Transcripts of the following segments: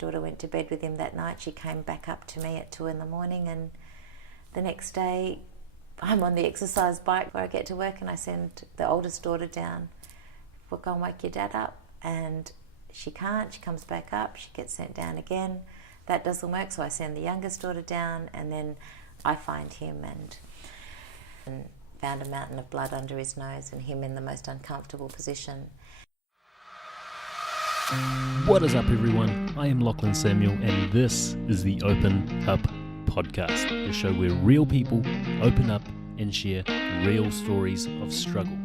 daughter went to bed with him that night. She came back up to me at 2 a.m, and the next day I'm on the exercise bike where I get to work, and I send the oldest daughter down, "Well, go and wake your dad up." And she can't. She comes back up. She gets sent down again. That doesn't work, so I send the youngest daughter down, and then I find him and found a mountain of blood under his nose and him in the most uncomfortable position. What is up, everyone? I am Lachlan Samuel, and this is the Open Up podcast, the show where real people open up and share real stories of struggle.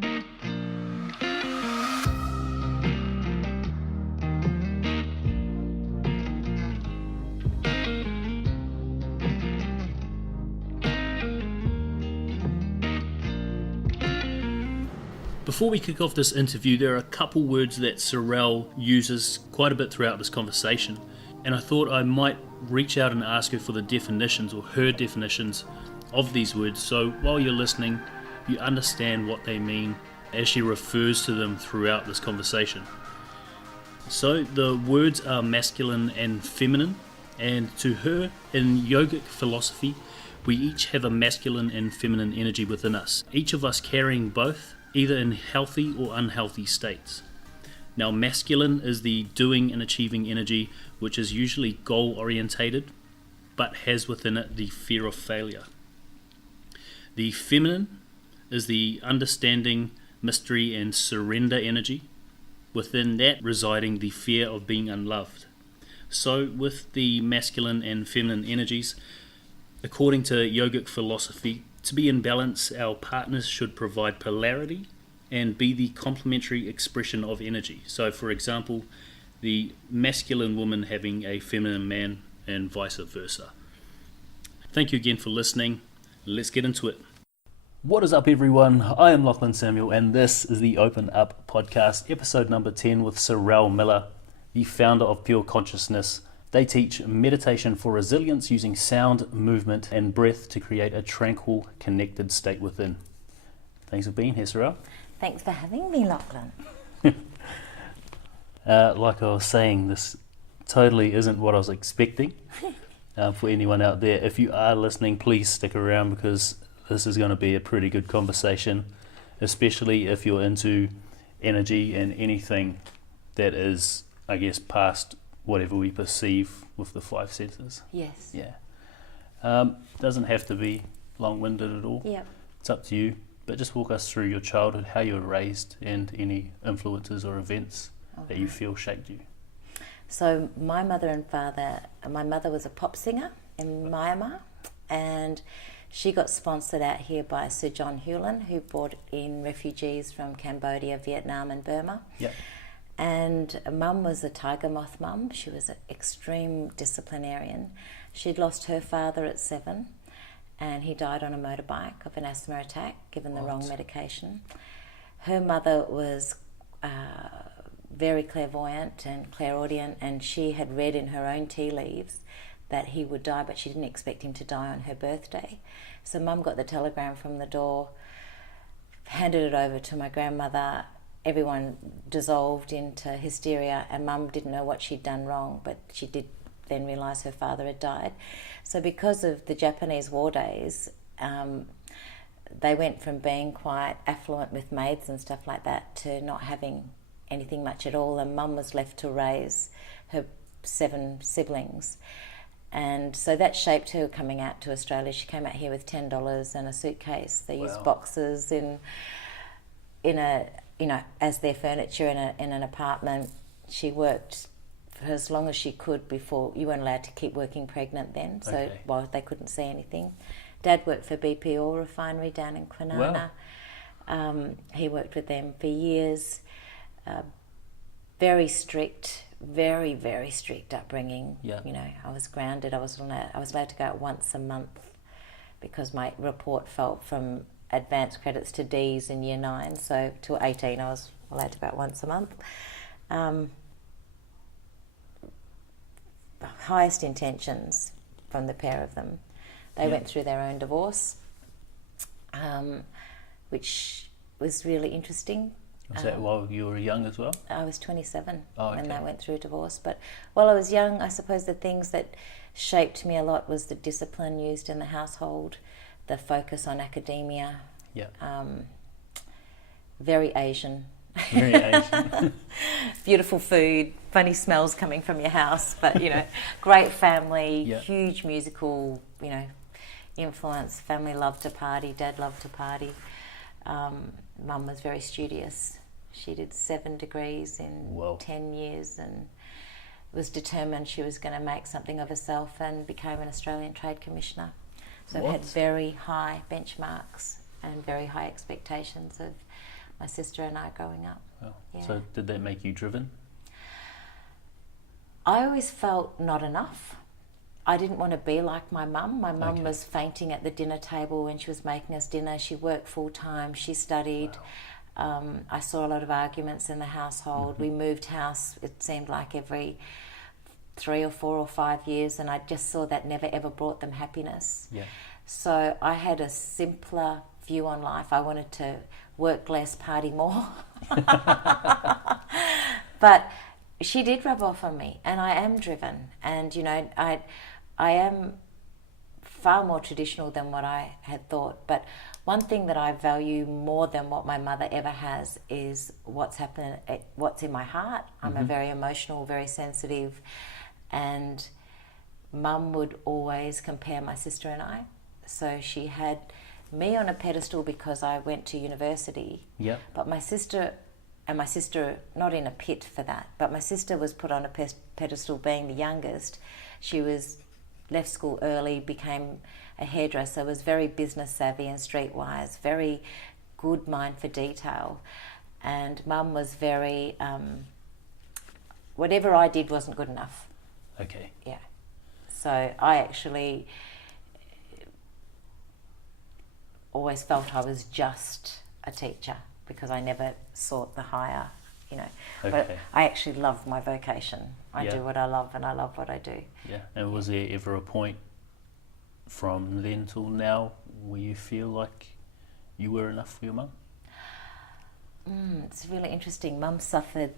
Before we kick off this interview, there are a couple words that Sorelle uses quite a bit throughout this conversation, and I thought I might reach out and ask her for the definitions, or her definitions of these words, so while you're listening, you understand what they mean as she refers to them throughout this conversation. So the words are masculine and feminine, and to her, in yogic philosophy, we each have a masculine and feminine energy within us, each of us carrying both, either in healthy or unhealthy states. Now, masculine is the doing and achieving energy, which is usually goal-orientated, but has within it the fear of failure. The feminine is the understanding, mystery, and surrender energy, within that residing the fear of being unloved. So, with the masculine and feminine energies, according to yogic philosophy, to be in balance, our partners should provide polarity and be the complementary expression of energy. So, for example, the masculine woman having a feminine man and vice versa. Thank you again for listening. Let's get into it. What is up, everyone? I am Lachlan Samuel, and this is the Open Up podcast, episode number 10 with Sorelle Miller, the founder of Pure Consciousness. They teach meditation for resilience using sound, movement, and breath to create a tranquil, connected state within. Thanks for being here, Sorelle. Thanks for having me, Lachlan. Like I was saying, this totally isn't what I was expecting. For anyone out there, if you are listening, please stick around, because this is going to be a pretty good conversation, especially if you're into energy and anything that is, I guess, past whatever we perceive with the five senses. Yes. Yeah. Doesn't have to be long-winded at all. Yep. It's up to you. But just walk us through your childhood, how you were raised, and any influences or events that you feel shaped you. So my mother and father, my mother was a pop singer in Myanmar, and she got sponsored out here by Sir John Hewlin, who brought in refugees from Cambodia, Vietnam and Burma. Yep. And mum was a tiger moth mum. She was an extreme disciplinarian. She'd lost her father at 7, and he died on a motorbike of an asthma attack, given the wrong medication. Her mother was very clairvoyant and clairaudient, and she had read in her own tea leaves that he would die, but she didn't expect him to die on her birthday. So mum got the telegram from the door, handed it over to my grandmother. Everyone dissolved into hysteria, and mum didn't know what she'd done wrong, but she did then realise her father had died. So because of the Japanese war days, they went from being quite affluent with maids and stuff like that to not having anything much at all, and mum was left to raise her 7 siblings. And so that shaped her coming out to Australia. She came out here with $10 and a suitcase. They used boxes in a, as their furniture in an apartment. She worked for as long as she could before. You weren't allowed to keep working pregnant then, so they couldn't see anything. Dad worked for BP Oil Refinery down in Kwinana. Wow. He worked with them for years. Very strict, very, very strict upbringing. Yeah. I was grounded. I was allowed to go out once a month because my report fell from advanced credits to D's in year 9, so till 18 I was allowed to go out once a month. Highest intentions from the pair of them. They went through their own divorce, which was really interesting. Was that while you were young as well? I was 27 okay. when they went through a divorce. But while I was young, I suppose the things that shaped me a lot was the discipline used in the household, the focus on academia. Yeah. Very Asian. Very Asian. Beautiful food, funny smells coming from your house, but great family, huge musical, influence. Family loved to party, Dad loved to party. Mum was very studious. She did 7 degrees in 10 years and was determined she was going to make something of herself and became an Australian Trade Commissioner. So had very high benchmarks and very high expectations of my sister and I growing up. Wow. Yeah. So did that make you driven? I always felt not enough. I didn't want to be like my mum. My mum was fainting at the dinner table when she was making us dinner. She worked full time. She studied. Wow. I saw a lot of arguments in the household. Mm-hmm. We moved house, it seemed like every 3 or 4 or 5 years, and I just saw that never ever brought them happiness. Yeah. So I had a simpler view on life. I wanted to work less, party more. But she did rub off on me, and I am driven, and I am far more traditional than what I had thought. But one thing that I value more than what my mother ever has is what's in my heart. I'm a very emotional, very sensitive, and Mum would always compare my sister and I. So she had me on a pedestal because I went to university. Yep. But my sister, not in a pit for that, but my sister was put on a pedestal being the youngest. She left school early, became a hairdresser, was very business savvy and streetwise, very good mind for detail. And Mum was very, whatever I did wasn't good enough. Okay. Yeah. So I actually always felt I was just a teacher because I never sought the higher, Okay. But I actually love my vocation. I do what I love and I love what I do. Yeah. And was there ever a point from then till now where you feel like you were enough for your mum? It's really interesting. Mum suffered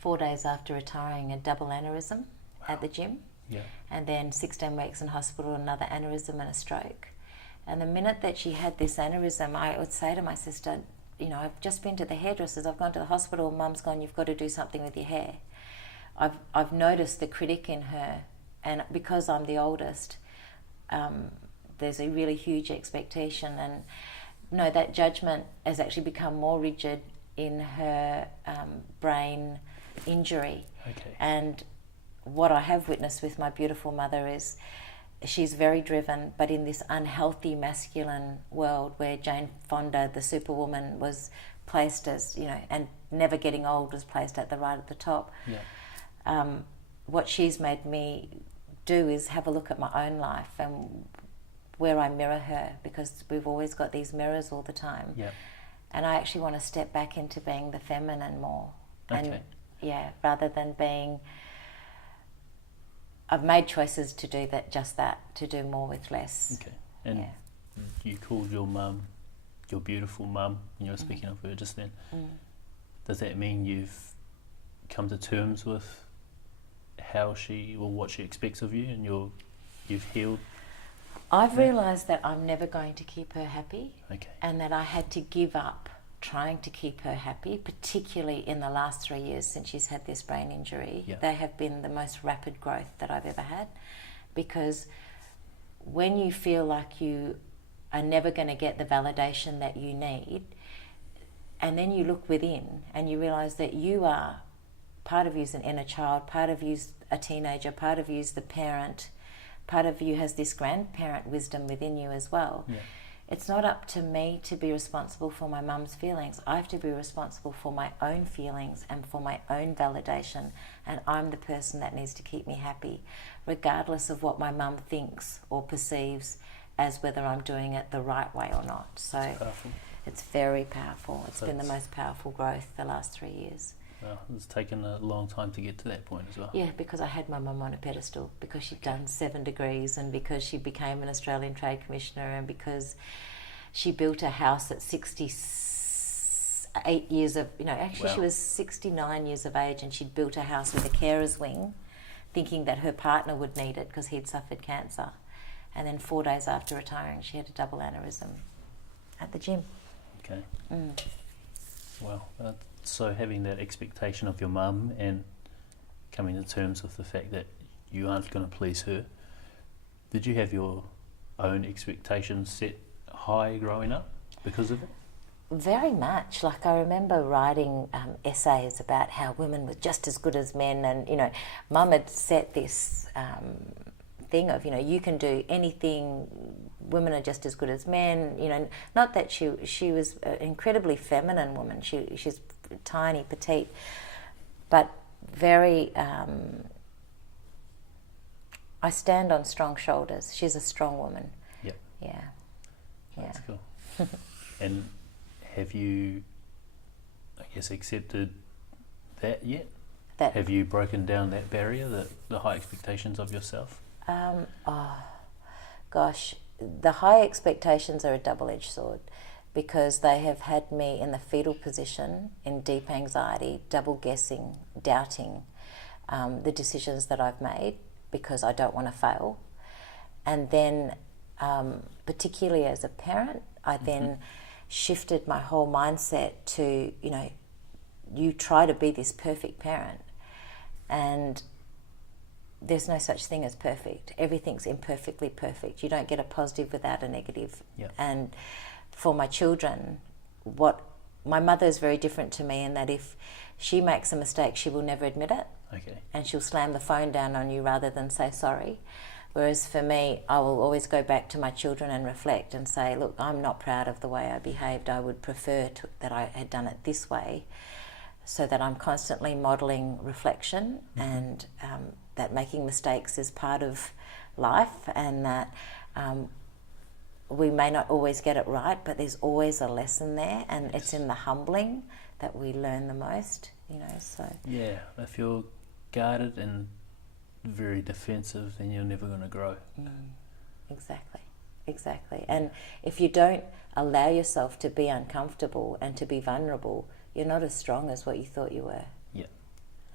4 days after retiring a double aneurysm at the gym. Yeah. And then 16 weeks in hospital, another aneurysm and a stroke. And the minute that she had this aneurysm, I would say to my sister, I've just been to the hairdressers, I've gone to the hospital, Mum's gone, you've got to do something with your hair. I've noticed the critic in her, and because I'm the oldest, there's a really huge expectation, and that judgment has actually become more rigid in her brain injury. Okay. And what I have witnessed with my beautiful mother is she's very driven, but in this unhealthy masculine world where Jane Fonda, the superwoman, was placed as, and Never Getting Old was placed at the top. Yeah. What she's made me do is have a look at my own life and where I mirror her, because we've always got these mirrors all the time. Yeah. And I actually want to step back into being the feminine more. Okay. And rather than being... I've made choices to do that, to do more with less. Okay. And you called your mum your beautiful mum, and you were speaking of her just then. Does that mean you've come to terms with how what she expects of you, and you've healed? I've realised that I'm never going to keep her happy. Okay. And that I had to give up trying to keep her happy, particularly in the last 3 years since she's had this brain injury. Yeah. They have been the most rapid growth that I've ever had, because when you feel like you are never going to get the validation that you need, and then you look within and you realise that part of you's an inner child, part of you's a teenager, part of you's the parent, part of you has this grandparent wisdom within you as well. Yeah. It's not up to me to be responsible for my mum's feelings. I have to be responsible for my own feelings and for my own validation, and I'm the person that needs to keep me happy, regardless of what my mum thinks or perceives as whether I'm doing it the right way or not. So it's very powerful. It's been the most powerful growth the last 3 years. Well, it's taken a long time to get to that point as well. Yeah, because I had my mum on a pedestal, because she'd done 7 degrees, and because she became an Australian Trade Commissioner, and because she built a house at 68 8 years of, actually Wow. she was 69 years of age, and she'd built a house with a carer's wing, thinking that her partner would need it because he'd suffered cancer. And then 4 days after retiring, she had a double aneurysm at the gym. Okay. Well, so having that expectation of your mum and coming to terms with the fact that you aren't going to please her, did you have your own expectations set high growing up because of it? Very much. Like, I remember writing essays about how women were just as good as men, and Mum had set this thing of you can do anything, women are just as good as men. Not that she was an incredibly feminine woman. She's tiny, petite, but very. I stand on strong shoulders. She's a strong woman. Yep. Yeah. That's cool. And have you, I guess, accepted that yet? Have you broken down that barrier, the high expectations of yourself? Gosh, the high expectations are a double-edged sword, because they have had me in the fetal position, in deep anxiety, double guessing, doubting the decisions that I've made because I don't want to fail. And then, particularly as a parent, I then shifted my whole mindset to, you try to be this perfect parent, and there's no such thing as perfect. Everything's imperfectly perfect. You don't get a positive without a negative. Yep. And for my children, my mother is very different to me in that if she makes a mistake, she will never admit it. Okay. And she'll slam the phone down on you rather than say sorry. Whereas for me, I will always go back to my children and reflect and say, look, I'm not proud of the way I behaved. I would prefer that I had done it this way, so that I'm constantly modelling reflection and that making mistakes is part of life, and that we may not always get it right, but there's always a lesson there, and it's in the humbling that we learn the most, so. Yeah, if you're guarded and very defensive, then you're never going to grow. Exactly. And if you don't allow yourself to be uncomfortable and to be vulnerable, you're not as strong as what you thought you were. Yeah.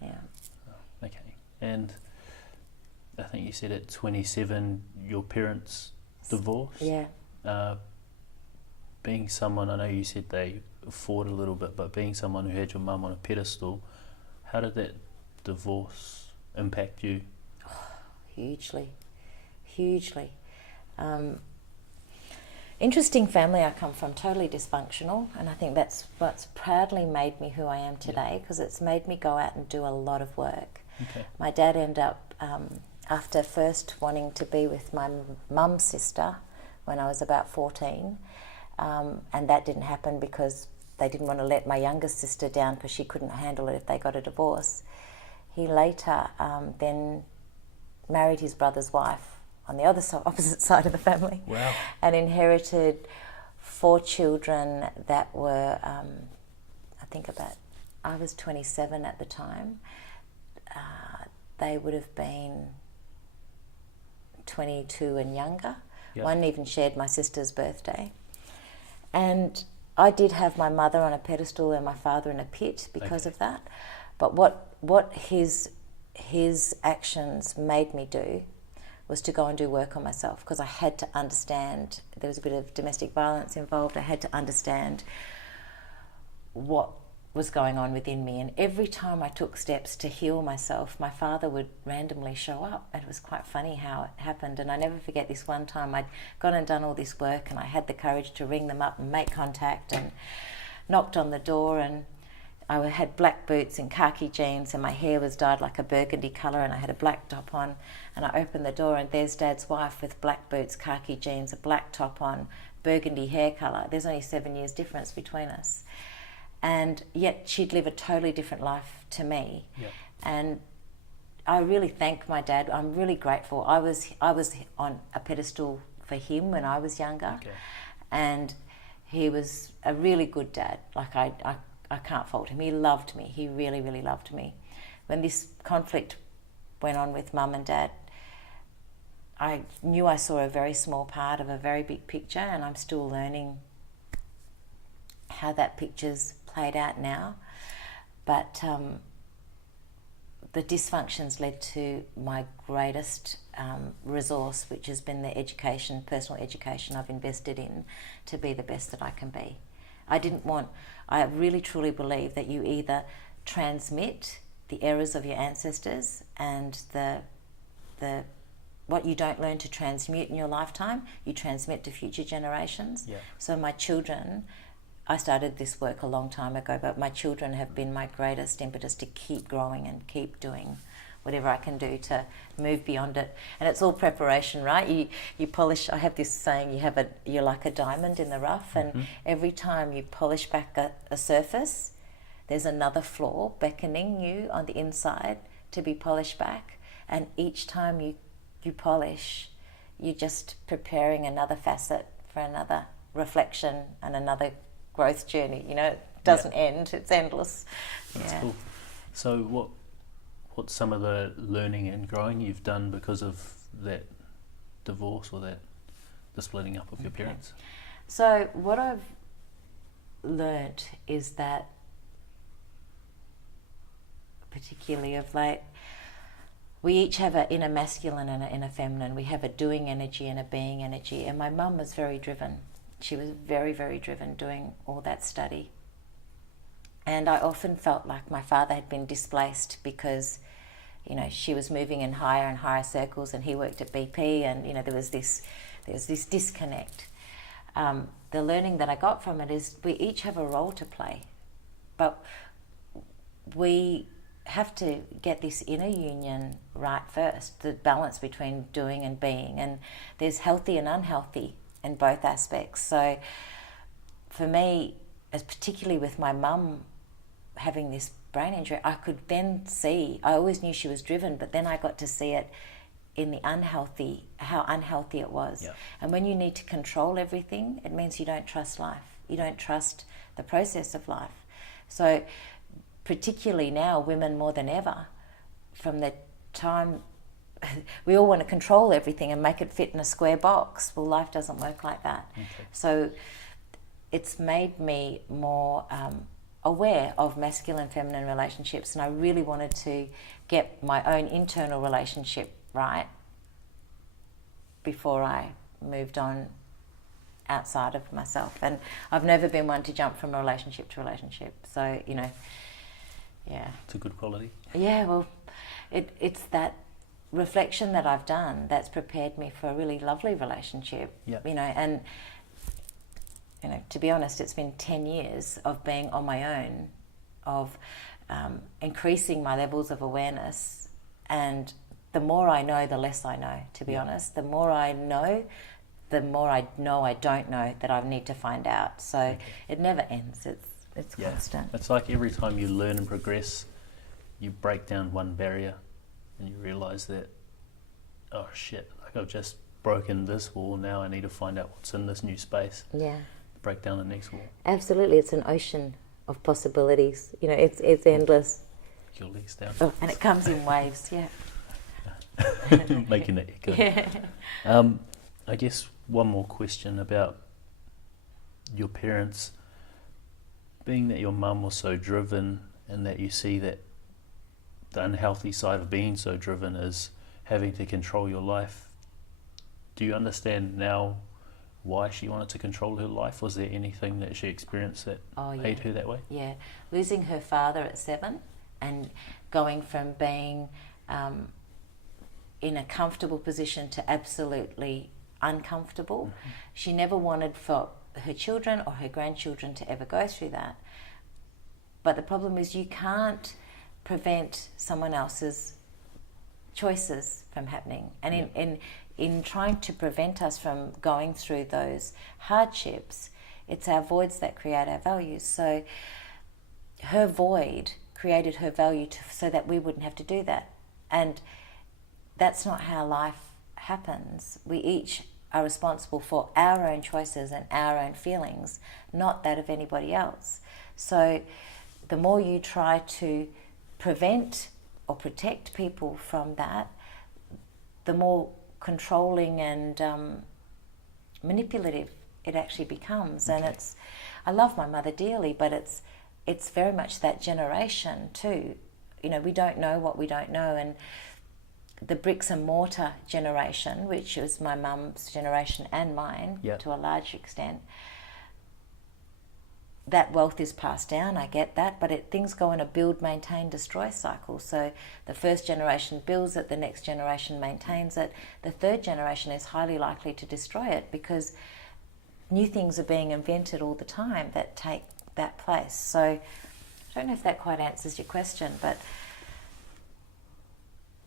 Yeah. Okay. And I think you said at 27 your parents divorced. Yeah. Being someone, I know you said they fought a little bit, but being someone who had your mum on a pedestal, how did that divorce impact you? Hugely. Interesting family I come from, totally dysfunctional, and I think that's what's proudly made me who I am today, because it's made me go out and do a lot of work. Okay. My dad ended up, after first wanting to be with my mum's sister when I was about 14, and that didn't happen because they didn't want to let my younger sister down because she couldn't handle it if they got a divorce. He later then married his brother's wife on the opposite side of the family. Wow. And inherited 4 children that were, I was 27 at the time. They would have been 22 and younger. Yep. One even shared my sister's birthday. And I did have my mother on a pedestal and my father in a pit because of that. But what his actions made me do was to go and do work on myself, because I had to understand, there was a bit of domestic violence involved. I had to understand what was going on within me, and every time I took steps to heal myself, my father would randomly show up. It was quite funny how it happened, and I never forget this one time I'd gone and done all this work, and I had the courage to ring them up and make contact, and knocked on the door, and I had black boots and khaki jeans, and my hair was dyed like a burgundy colour, and I had a black top on, and I opened the door and there's Dad's wife with black boots, khaki jeans, a black top on, burgundy hair colour. There's only 7 years difference between us. And yet she'd live a totally different life to me. Yep. And I really thank my dad. I'm really grateful. I was on a pedestal for him when I was younger. Okay. And he was a really good dad. Like I can't fault him. He loved me. He really, really loved me. When this conflict went on with Mum and Dad, I knew I saw a very small part of a very big picture, and I'm still learning how that picture's played out now. But the dysfunctions led to my greatest resource, which has been the education, personal education I've invested in to be the best that I can be. I really truly believe that you either transmit the errors of your ancestors and the what you don't learn to transmute in your lifetime, you transmit to future generations. Yeah. So my children, I started this work a long time ago, but my children have been my greatest impetus to keep growing and keep doing whatever I can do to move beyond it. And it's all preparation, right? You polish. I have this saying: you're like a diamond in the rough, and every time you polish back a surface, there's another flaw beckoning you on the inside to be polished back. And each time you polish, you're just preparing another facet for another reflection and another growth journey. It doesn't end, it's endless. That's cool. So what's some of the learning and growing you've done because of that divorce or the splitting up of your parents? So what I've learnt is that, particularly of late, we each have an inner masculine and an inner feminine. We have a doing energy and a being energy. And my mum was very driven. She was very, very driven doing all that study. And I often felt like my father had been displaced because, she was moving in higher and higher circles and he worked at BP, and, there was this disconnect. The learning that I got from it is we each have a role to play, but we have to get this inner union right first, the balance between doing and being, and there's healthy and unhealthy in both aspects. So for me, as particularly with my mum having this brain injury, I could then see, I always knew she was driven, but then I got to see it in the unhealthy, how unhealthy it was. Yeah. And when you need to control everything, it means you don't trust life. You don't trust the process of life. So particularly now, women more than ever, from the time we all want to control everything and make it fit in a square box. Well, life doesn't work like that. Okay. So it's made me more aware of masculine feminine relationships, and I really wanted to get my own internal relationship right before I moved on outside of myself. And I've never been one to jump from relationship to relationship. So, yeah. It's a good quality. Yeah, well, it's that reflection that I've done that's prepared me for a really lovely relationship. Yeah. And to be honest, it's been 10 years of being on my own, of increasing my levels of awareness, and the more I know, the less I know, to be honest. The more I know, the more I know I don't know that I need to find out. So it never ends. It's constant. It's like every time you learn and progress, you break down one barrier and you realise that, oh shit, like I've just broken this wall, now I need to find out what's in this new space. Yeah. Break down the next wall. Absolutely, it's an ocean of possibilities. It's endless. Your legs down. Oh, and it comes in waves, yeah. Making it echo. Yeah. I guess one more question about your parents. Being that your mum was so driven, and that you see that the unhealthy side of being so driven is having to control your life, do you understand now why she wanted to control her life? Was there anything that she experienced that made her that way? Yeah, losing her father at 7 and going from being in a comfortable position to absolutely uncomfortable. Mm-hmm. She never wanted for her children or her grandchildren to ever go through that. But the problem is you can't prevent someone else's choices from happening. And in trying to prevent us from going through those hardships, it's our voids that create our values. So her void created her value so that we wouldn't have to do that. And that's not how life happens. We each are responsible for our own choices and our own feelings, not that of anybody else. So the more you try to prevent or protect people from that, the more controlling and manipulative it actually becomes. Okay. And I love my mother dearly, but it's very much that generation too. You know, we don't know what we don't know, and the bricks and mortar generation, which was my mum's generation and mine to a large extent, that wealth is passed down, I get that, but things go in a build, maintain, destroy cycle. So the first generation builds it, the next generation maintains it, the third generation is highly likely to destroy it because new things are being invented all the time that take that place. So I don't know if that quite answers your question, but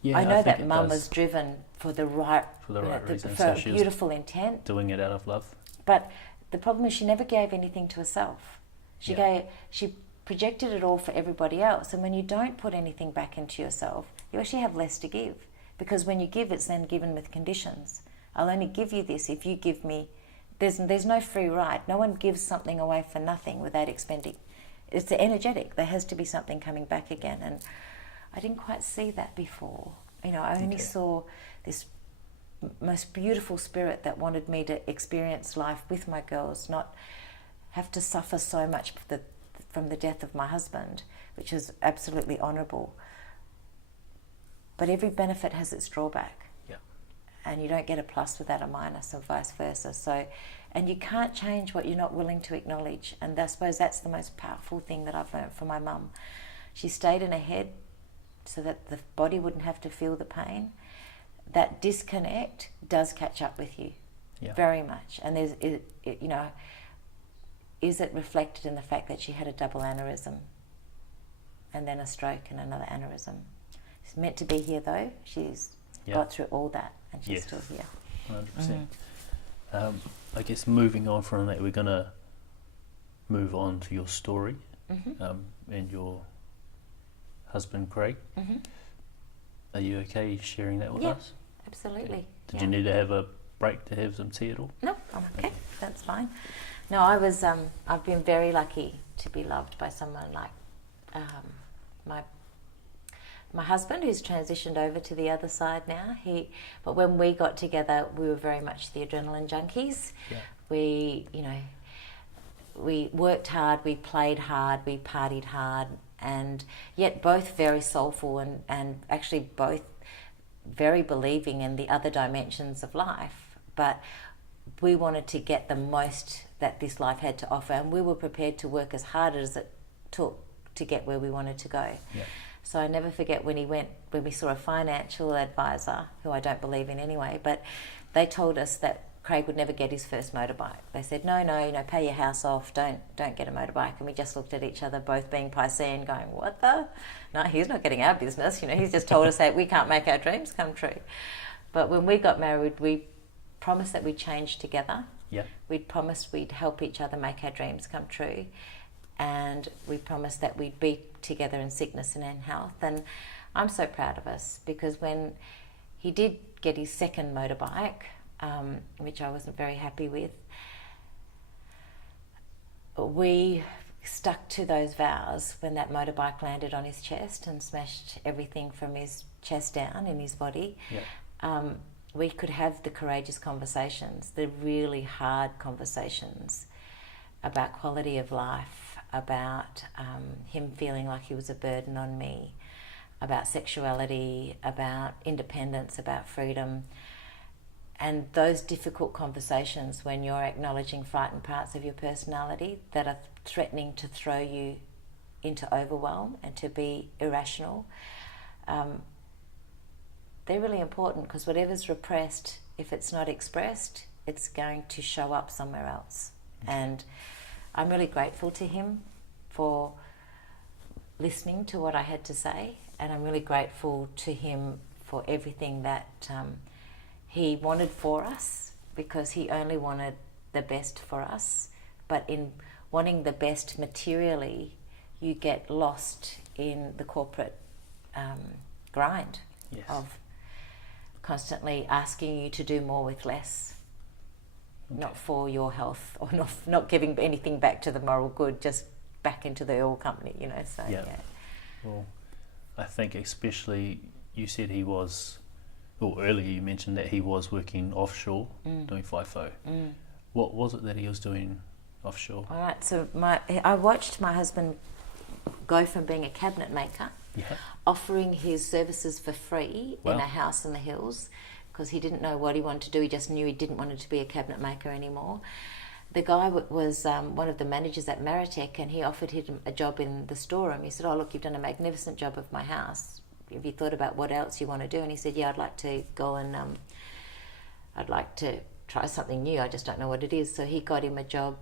I know that Mum was driven for the right reason. For a beautiful intent, doing it out of love. But the problem is she never gave anything to herself. She projected it all for everybody else, and when you don't put anything back into yourself, you actually have less to give, because when you give, it's then given with conditions. I'll only give you this if you give me. There's no free ride. No one gives something away for nothing without expending. It's energetic. There has to be something coming back again, and I didn't quite see that before. You know, I only saw this most beautiful spirit that wanted me to experience life with my girls, not have to suffer so much from the death of my husband, which is absolutely honourable. But every benefit has its drawback. Yeah. And you don't get a plus without a minus, and vice versa. So, and you can't change what you're not willing to acknowledge. And I suppose that's the most powerful thing that I've learned from my mum. She stayed in her head so that the body wouldn't have to feel the pain. That disconnect does catch up with you, very much. And is it reflected in the fact that she had a double aneurysm and then a stroke and another aneurysm? She's meant to be here though. She's got through all that and she's still here. 100%. I guess moving on from that, we're going to move on to your story and your husband, Craig. Are you okay sharing that with us? Absolutely. Did you need to have a break to have some tea at all? No, I'm okay. That's fine. No, I've been very lucky to be loved by someone like my husband, who's transitioned over to the other side now. But when we got together, we were very much the adrenaline junkies. Yeah. We worked hard, we played hard, we partied hard, and yet both very soulful and actually both very believing in the other dimensions of life. But we wanted to get the most that this life had to offer, and we were prepared to work as hard as it took to get where we wanted to go. Yeah. So I never forget when we saw a financial advisor, who I don't believe in anyway, but they told us that Craig would never get his first motorbike. They said, no, pay your house off, don't get a motorbike. And we just looked at each other, both being Piscean, going, what the? No, he's not getting our business. He's just told us that we can't make our dreams come true. But when we got married, we promised that we'd change together. Yeah. We'd promised we'd help each other make our dreams come true. And we promised that we'd be together in sickness and in health. And I'm so proud of us, because when he did get his second motorbike, which I wasn't very happy with, we stuck to those vows when that motorbike landed on his chest and smashed everything from his chest down in his body. Yeah. We could have the courageous conversations, the really hard conversations about quality of life, about him feeling like he was a burden on me, about sexuality, about independence, about freedom. And those difficult conversations when you're acknowledging frightened parts of your personality that are threatening to throw you into overwhelm and to be irrational, they're really important, because whatever's repressed, if it's not expressed, it's going to show up somewhere else. And I'm really grateful to him for listening to what I had to say, and I'm really grateful to him for everything that he wanted for us, because he only wanted the best for us. But in wanting the best materially, you get lost in the corporate grind of constantly asking you to do more with less, not for your health, or not giving anything back to the moral good, just back into the oil company, So Well, I think especially you said he was. Well, earlier you mentioned that he was working offshore, doing FIFO. What was it that he was doing offshore? All right, so I watched my husband go from being a cabinet maker, offering his services for free in a house in the hills, because he didn't know what he wanted to do. He just knew he didn't want to be a cabinet maker anymore. The guy was one of the managers at Maritech, and he offered him a job in the storeroom. He said, "Oh, look, you've done a magnificent job of my house. Have you thought about what else you want to do?" And he said, "Yeah, I'd like to go and I'd like to try something new. I just don't know what it is." So he got him a job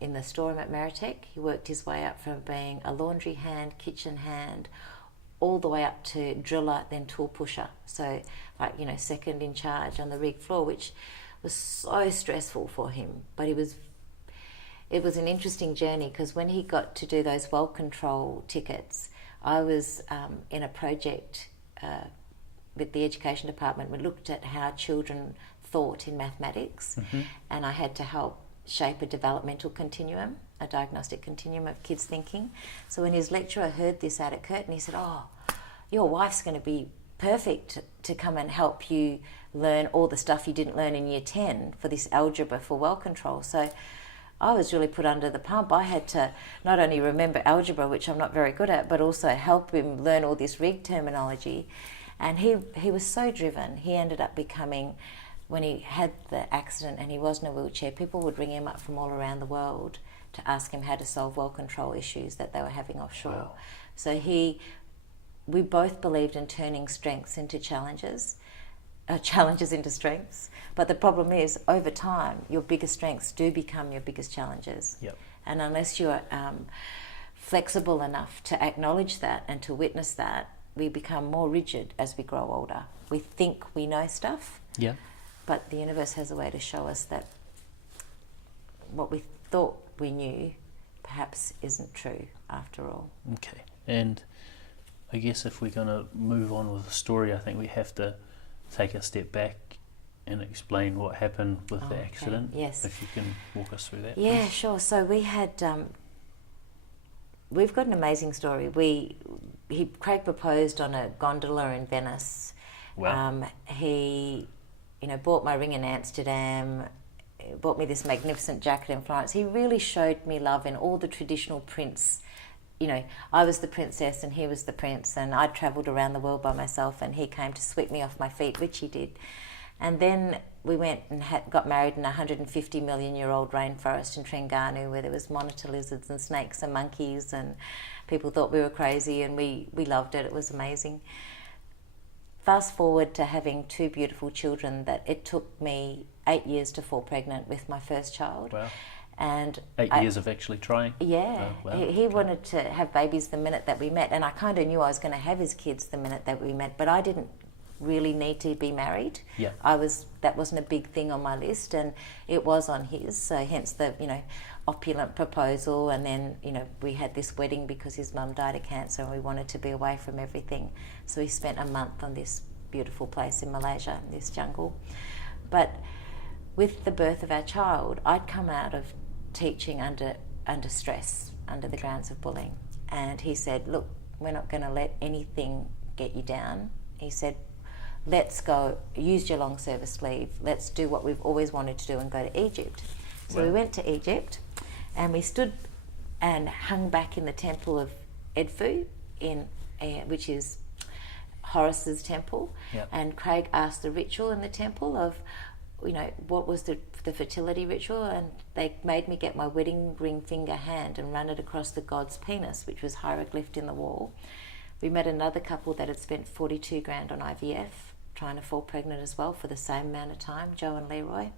in the storeroom at Maritech. He worked his way up from being a laundry hand, kitchen hand, all the way up to driller, then tool pusher. So, like, second in charge on the rig floor, which was so stressful for him. But it was an interesting journey, because when he got to do those well control tickets, I was in a project with the education department. We looked at how children thought in mathematics, and I had to help shape a developmental continuum, a diagnostic continuum of kids' thinking. So when his lecturer heard this out at Curtin, he said, "Oh, your wife's going to be perfect to come and help you learn all the stuff you didn't learn in year 10 for this algebra for well control." So I was really put under the pump. I had to not only remember algebra, which I'm not very good at, but also help him learn all this rig terminology. And he was so driven. He ended up becoming, when he had the accident and he was in a wheelchair, people would ring him up from all around the world to ask him how to solve well control issues that they were having offshore. Wow. So we both believed in turning strengths into challenges, challenges into strengths. But the problem is, over time, your biggest strengths do become your biggest challenges. Yep. And unless you're flexible enough to acknowledge that and to witness that, we become more rigid as we grow older. We think we know stuff, but the universe has a way to show us that what we thought we knew perhaps isn't true after all. Okay, and I guess if we're going to move on with the story, I think we have to take a step back and explain what happened with the accident. Yes. If you can walk us through that. Yeah, please. Sure. So we had, we've got an amazing story. Craig proposed on a gondola in Venice. Wow. He, bought my ring in Amsterdam, bought me this magnificent jacket in Florence. He really showed me love in all the traditional prince. I was the princess and he was the prince, and I travelled around the world by myself, and he came to sweep me off my feet, which he did. And then we went and got married in a 150 million year old rainforest in Terengganu, where there was monitor lizards and snakes and monkeys, and people thought we were crazy, and we loved it. It was amazing. Fast forward to having two beautiful children that it took me 8 years to fall pregnant with my first child. Wow. And 8 years of actually trying? Yeah. Oh, wow. He wanted to have babies the minute that we met, and I kind of knew I was going to have his kids the minute that we met, but I didn't really need to be married. Yeah. That wasn't a big thing on my list, and it was on his, so hence the opulent proposal. And then we had this wedding because his mum died of cancer, and we wanted to be away from everything, so we spent a month on this beautiful place in Malaysia, in this jungle. But with the birth of our child, I'd come out of teaching under stress, under the grounds of bullying, and he said, "Look, we're not going to let anything get you down." He said, "Let's go, use your long service leave, let's do what we've always wanted to do and go to Egypt." So we went to Egypt, and we stood and hung back in the temple of Edfu, which is Horus's temple. Yep. And Craig asked the ritual in the temple of what was the fertility ritual, and they made me get my wedding ring finger hand and run it across the god's penis, which was hieroglyphed in the wall. We met another couple that had spent 42 grand on IVF, trying to fall pregnant as well for the same amount of time, Joe and Leroy.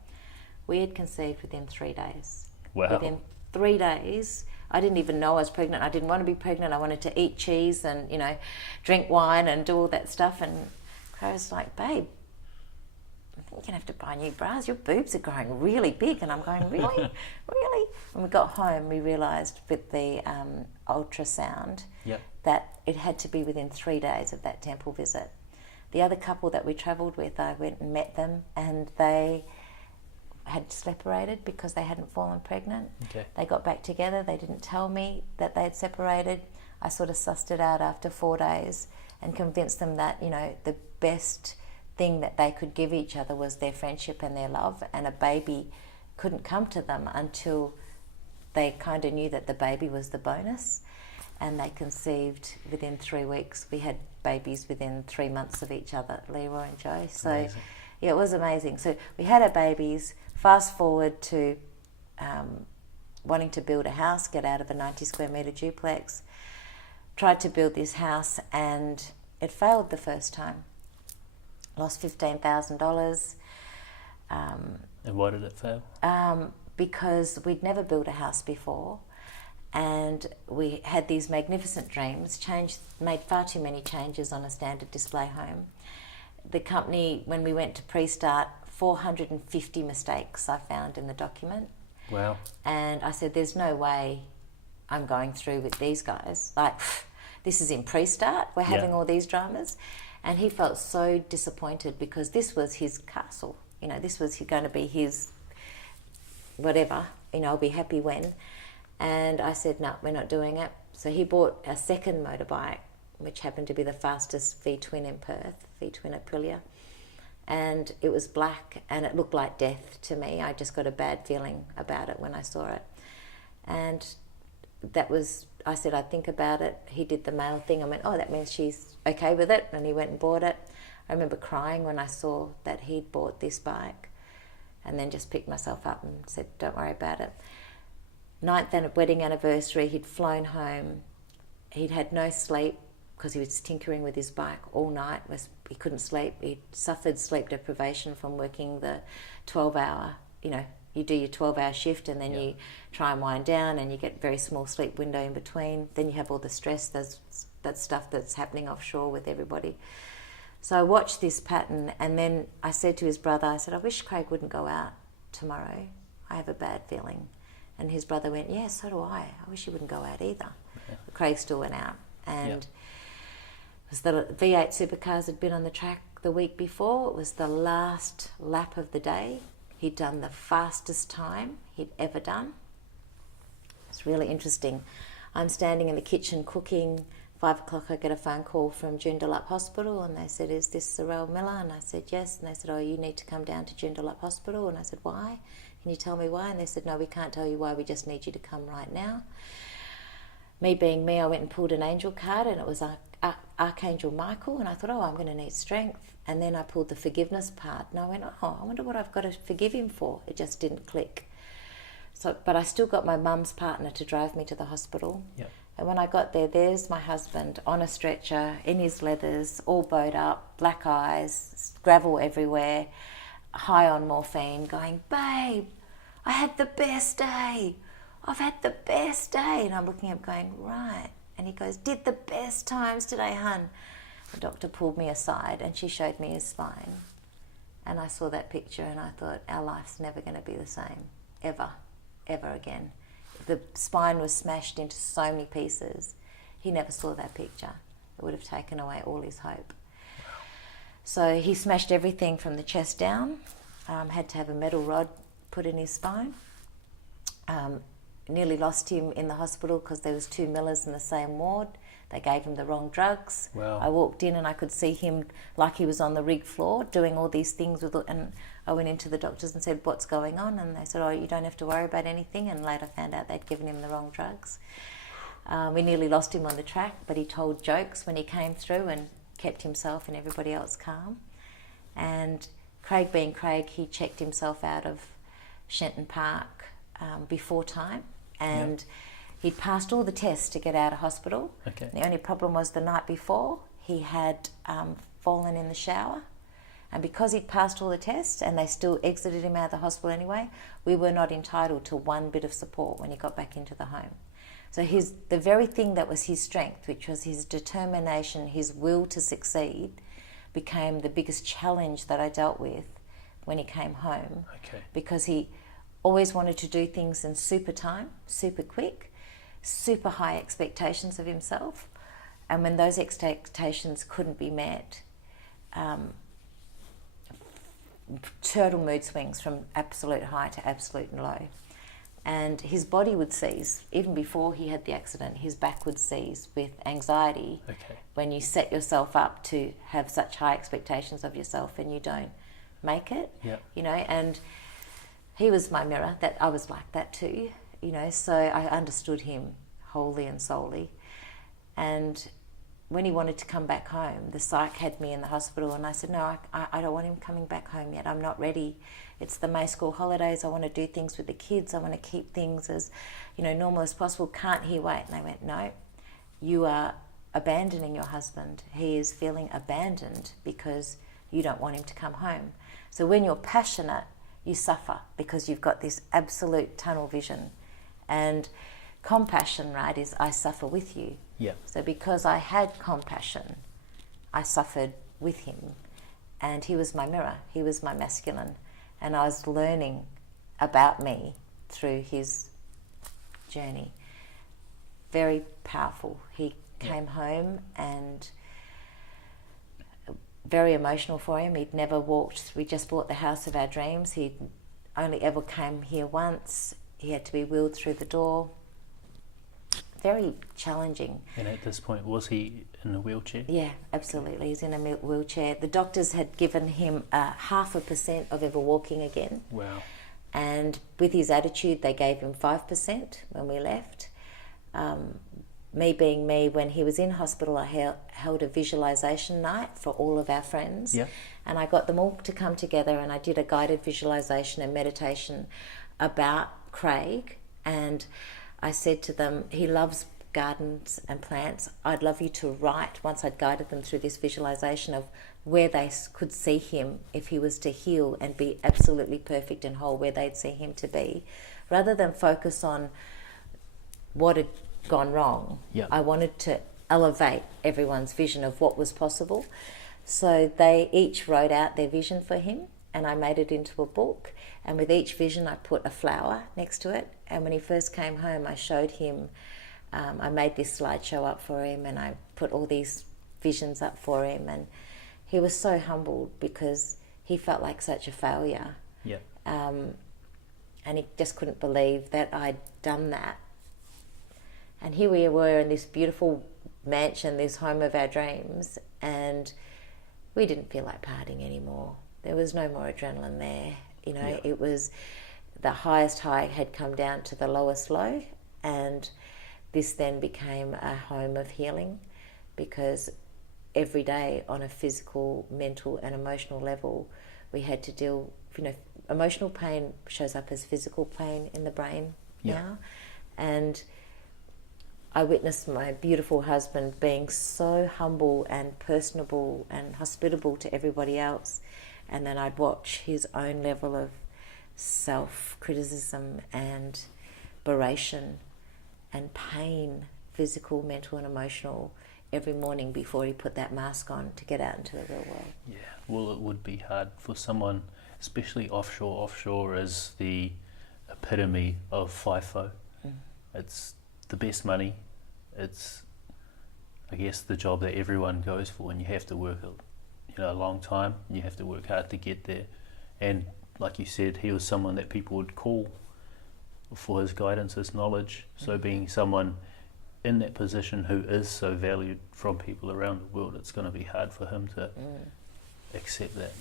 We had conceived within 3 days. Wow. Within 3 days, I didn't even know I was pregnant. I didn't want to be pregnant. I wanted to eat cheese and, drink wine and do all that stuff. And Craig was like, "Babe, you're going to have to buy new bras. Your boobs are growing really big." And I'm going, "Really? Really?" When we got home, we realised with the ultrasound that it had to be within 3 days of that temple visit. The other couple that we travelled with, I went and met them, and they had separated because they hadn't fallen pregnant. Okay. They got back together. They didn't tell me that they had separated. I sort of sussed it out after 4 days and convinced them that, the best thing that they could give each other was their friendship and their love, and a baby couldn't come to them until they kind of knew that the baby was the bonus. and they conceived within 3 weeks. We had babies within 3 months of each other, Leroy and Joe. So amazing. yeah, it was amazing. So we had our babies. Fast forward to wanting to build a house, get out of a 90 square metre duplex. Tried to build this house and it failed the first time. Lost $15,000. And why did it fail? Because we'd never built a house before, and we had these magnificent dreams, made far too many changes on a standard display home. The company, when we went to pre-start, 450 mistakes I found in the document. Wow. And I said, there's no way I'm going through with these guys. Like, this is in pre-start, we're having all these dramas. And he felt so disappointed because this was his castle. You know, this was going to be his whatever, you know, I'll be happy when. And I said, no, we're not doing it. So he bought a second motorbike, which happened to be the fastest V-twin in Perth, V-twin Aprilia. And it was black and it looked like death to me. I just got a bad feeling about it when I saw it. And I said, I'd think about it. He did the male thing. I went, oh, that means she's okay with it. And he went and bought it. I remember crying when I saw that he'd bought this bike, and then just picked myself up and said, don't worry about it. 9th wedding anniversary, he'd flown home. He'd had no sleep because he was tinkering with his bike all night. He couldn't sleep. He suffered sleep deprivation from working the 12-hour, you know, you do your 12-hour shift and then you try and wind down and you get very small sleep window in between. Then you have all the stress, that stuff that's happening offshore with everybody. So I watched this pattern, and then I said to his brother, I said, I wish Craig wouldn't go out tomorrow. I have a bad feeling. And his brother went, yeah, so do I. I wish he wouldn't go out either. Yeah. But Craig still went out. And it was the V8 supercars had been on the track the week before. It was the last lap of the day. He'd done the fastest time he'd ever done. It's really interesting. I'm standing in the kitchen cooking. 5 o'clock I get a phone call from Joondalup Hospital, and they said, is this Sorelle Miller? And I said, yes. And they said, oh, you need to come down to Joondalup Hospital. And I said, why? Can you tell me why? And they said, no, we can't tell you why, we just need you to come right now. Me being me, I went and pulled an angel card, and it was Archangel Michael, and I thought, oh, I'm going to need strength. And then I pulled the forgiveness part, and I went, oh, I wonder what I've got to forgive him for. It just didn't click. So, but I still got my mum's partner to drive me to the hospital. Yep. And when I got there, there's my husband on a stretcher, in his leathers, all bowed up, black eyes, gravel everywhere, high on morphine, going, babe, I had the best day. I've had the best day. And I'm looking at him going, right. And he goes, did the best times today, hun. The doctor pulled me aside and she showed me his spine. And I saw that picture and I thought, our life's never going to be the same, ever again. The spine was smashed into so many pieces. He never saw that picture. It would have taken away all his hope. Wow. So he smashed everything from the chest down, had to have a metal rod put in his spine. Nearly lost him in the hospital because there was 2 Millers in the same ward. They gave him the wrong drugs. Wow. I walked in and I could see him like he was on the rig floor doing all these things and I went into the doctors and said, what's going on? And they said, oh, you don't have to worry about anything. And later found out they'd given him the wrong drugs. We nearly lost him on the track, but he told jokes when he came through and kept himself and everybody else calm. And Craig being Craig, he checked himself out of Shenton Park before time. And he'd passed all the tests to get out of hospital. Okay. The only problem was the night before he had fallen in the shower. And because he'd passed all the tests and they still exited him out of the hospital anyway, we were not entitled to one bit of support when he got back into the home. So the very thing that was his strength, which was his determination, his will to succeed, became the biggest challenge that I dealt with when he came home. Okay. Because he always wanted to do things in super time, super quick, super high expectations of himself. And when those expectations couldn't be met, total mood swings from absolute high to absolute low. And his body would seize. Even before he had the accident, his back would seize with anxiety. Okay. When you set yourself up to have such high expectations of yourself and you don't make it, you know, and he was my mirror, that I was like that too, you know, so I understood him wholly and solely. And when he wanted to come back home, the psych had me in the hospital, and I said, no, I don't want him coming back home yet. I'm not ready. It's the May school holidays. I want to do things with the kids. I want to keep things as, normal as possible. Can't he wait? And they went, no, you are abandoning your husband. He is feeling abandoned because you don't want him to come home. So when you're passionate, you suffer because you've got this absolute tunnel vision. And compassion, right, is I suffer with you. Yeah. So because I had compassion, I suffered with him. And he was my mirror. He was my masculine. And I was learning about me through his journey. Very powerful. He came home, and very emotional for him. He'd never walked. We just bought the house of our dreams. He only ever came here once. He had to be wheeled through the door. Very challenging. And at this point, was he in a wheelchair? Yeah, absolutely. He's in a wheelchair. The doctors had given him 0.5% of ever walking again. Wow. And with his attitude, they gave him 5% when we left. Me being me, when he was in hospital, I held a visualization night for all of our friends. Yeah. And I got them all to come together, and I did a guided visualization and meditation about Craig. And I said to them, he loves gardens and plants. I'd love you to write, once I'd guided them through this visualization, of where they could see him if he was to heal and be absolutely perfect and whole, where they'd see him to be. Rather than focus on what had gone wrong, I wanted to elevate everyone's vision of what was possible. So they each wrote out their vision for him, and I made it into a book. And with each vision, I put a flower next to it. And when he first came home, I showed him, I made this slideshow up for him, and I put all these visions up for him. And he was so humbled because he felt like such a failure. Yeah. And he just couldn't believe that I'd done that. And here we were in this beautiful mansion, this home of our dreams, and we didn't feel like partying anymore. There was no more adrenaline there. It was the highest high had come down to the lowest low, and this then became a home of healing, because every day on a physical, mental and emotional level we had to deal, emotional pain shows up as physical pain in the brain now. And I witnessed my beautiful husband being so humble and personable and hospitable to everybody else, and then I'd watch his own level of self-criticism and beration and pain, physical, mental and emotional, every morning before he put that mask on to get out into the real world. Yeah, well, it would be hard for someone, especially offshore. Offshore is the epitome of FIFO. It's the best money. It's, I guess, the job that everyone goes for, and you have to work a long time. You have to work hard to get there. And like you said, he was someone that people would call for his guidance, his knowledge. So being someone in that position who is so valued from people around the world, it's going to be hard for him to accept that.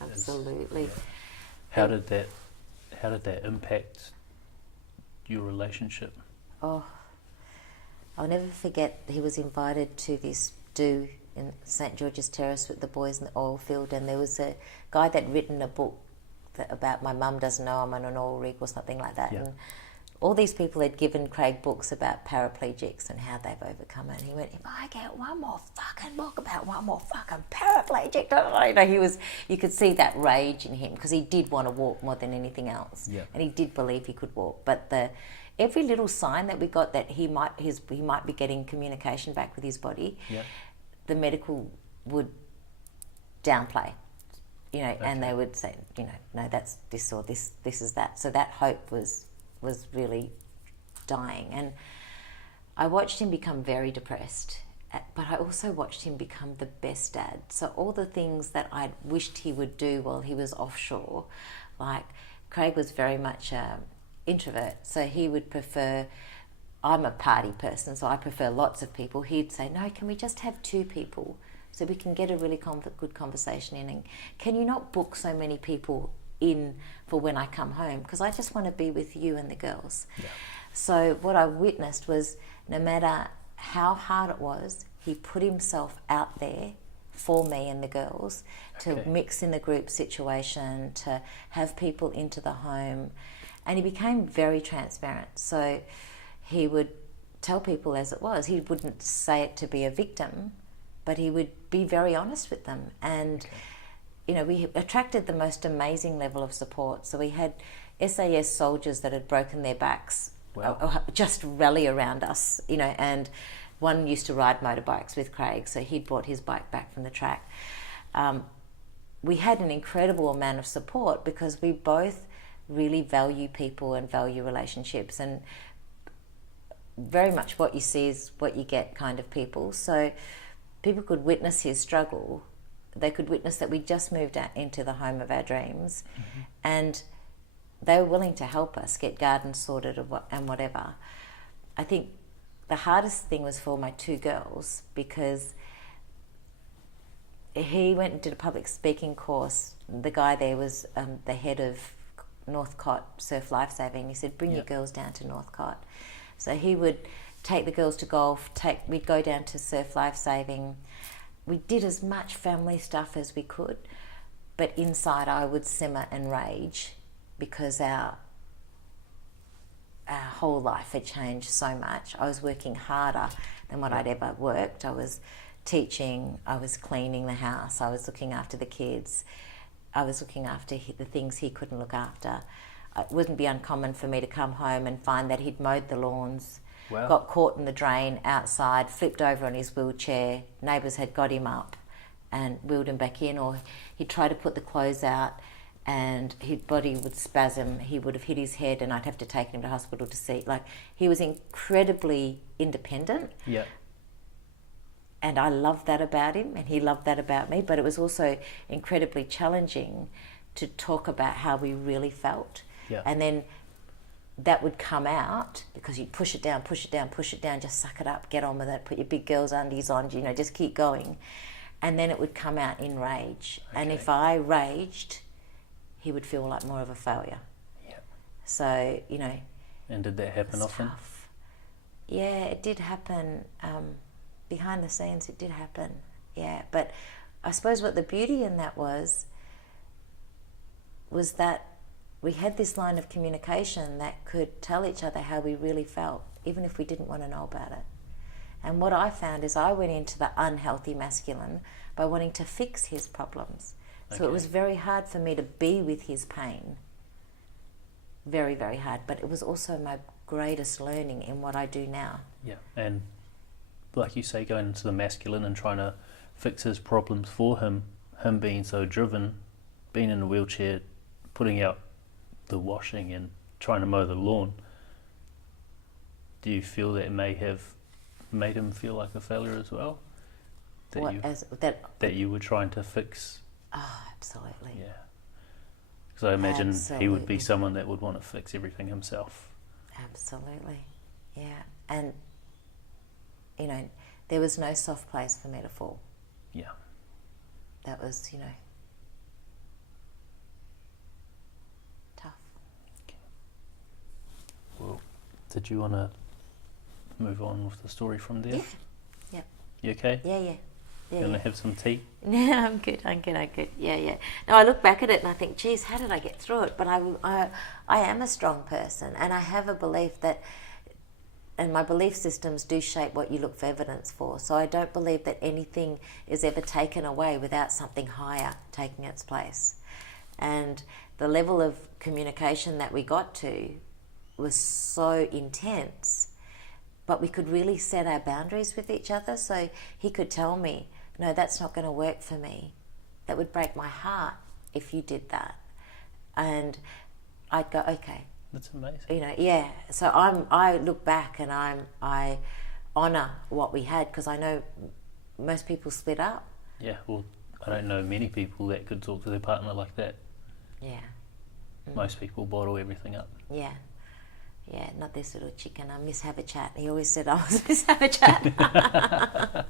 Absolutely. How did that impact your relationship? Oh, I'll never forget, he was invited to this do in St George's Terrace with the boys in the oil field, and there was a guy that written a book about my mum doesn't know I'm on an oil rig or something like that. And all these people had given Craig books about paraplegics and how they've overcome it. And he went, if I get one more fucking book about one more fucking paraplegic, you could see that rage in him, because he did want to walk more than anything else. Yeah. And he did believe he could walk. But every little sign that we got that he might be getting communication back with his body, the medical would downplay. And they would say, no, that's this, or this is that. So that hope was really dying. And I watched him become very depressed, but I also watched him become the best dad. So all the things that I'd wished he would do while he was offshore, like Craig was very much an introvert, so he would prefer, I'm a party person, so I prefer lots of people. He'd say, no, can we just have 2 people? So we can get a really good conversation in. And can you not book so many people in for when I come home? Because I just want to be with you and the girls. Yeah. So what I witnessed was, no matter how hard it was. He put himself out there for me and the girls to mix in the group situation, to have people into the home, and he became very transparent. So he would tell people as it was. He wouldn't say it to be a victim, but he would be very honest with them. And you know, we attracted the most amazing level of support. So we had SAS soldiers that had broken their backs just rally around us, you know, and one used to ride motorbikes with Craig, so he'd brought his bike back from the track. We had an incredible amount of support because we both really value people and value relationships, and very much what you see is what you get kind of people. So people could witness his struggle. They could witness that we just moved out into the home of our dreams, and they were willing to help us get gardens sorted and whatever. I think the hardest thing was for my two girls, because he went and did a public speaking course. The guy there was the head of Northcott Surf Lifesaving. He said, bring your girls down to Northcott. So he would take the girls to golf, we'd go down to Surf Lifesaving. We did as much family stuff as we could, but inside I would simmer and rage because our whole life had changed so much. I was working harder than what I'd ever worked. I was teaching, I was cleaning the house, I was looking after the kids, I was looking after the things he couldn't look after. It wouldn't be uncommon for me to come home and find that he'd mowed the lawns, got caught in the drain outside, flipped over on his wheelchair, neighbours had got him up and wheeled him back in, or he'd try to put the clothes out and his body would spasm, he would have hit his head and I'd have to take him to hospital to see. Like, he was incredibly independent. Yeah. And I loved that about him and he loved that about me, but it was also incredibly challenging to talk about how we really felt. Yeah. And then that would come out because you push it down, just suck it up, get on with it, put your big girl's undies on, you know, just keep going. And then it would come out in rage. Okay. And if I raged, he would feel like more of a failure. Yeah. So, you know. And did that happen often? Tough. Yeah, it did happen. Behind the scenes, it did happen. Yeah, but I suppose what the beauty in that was that we had this line of communication that could tell each other how we really felt, even if we didn't want to know about it. And what I found is I went into the unhealthy masculine by wanting to fix his problems. So it was very hard for me to be with his pain. Very, very hard. But it was also my greatest learning in what I do now. Yeah, and like you say, going into the masculine and trying to fix his problems for him being so driven, being in a wheelchair, putting out the washing and trying to mow the lawn, do you feel that may have made him feel like a failure as well? That you were trying to fix? Oh, absolutely. Yeah. Because I imagine he would be someone that would want to fix everything himself. Absolutely. Yeah. And, you know, there was no soft place for me to fall. Yeah. That was, you know, tough. Okay. Well, did you want to move on with the story from there? Yeah. Yeah. You okay? Yeah, yeah. You want to have some tea? No, I'm good. Yeah. No, I look back at it and I think, geez, how did I get through it? But I am a strong person and I have a belief that, and my belief systems do shape what you look for evidence for. So I don't believe that anything is ever taken away without something higher taking its place. And the level of communication that we got to was so intense, but we could really set our boundaries with each other. So he could tell me, no, that's not going to work for me. That would break my heart if you did that. And I'd go, okay. That's amazing. You know, yeah. So I look back and I honour what we had, because I know most people split up. Yeah, well, I don't know many people that could talk to their partner like that. Yeah. Most people bottle everything up. Yeah. Yeah, not this little chicken. I miss have a chat. He always said I was miss have a chat. Yeah.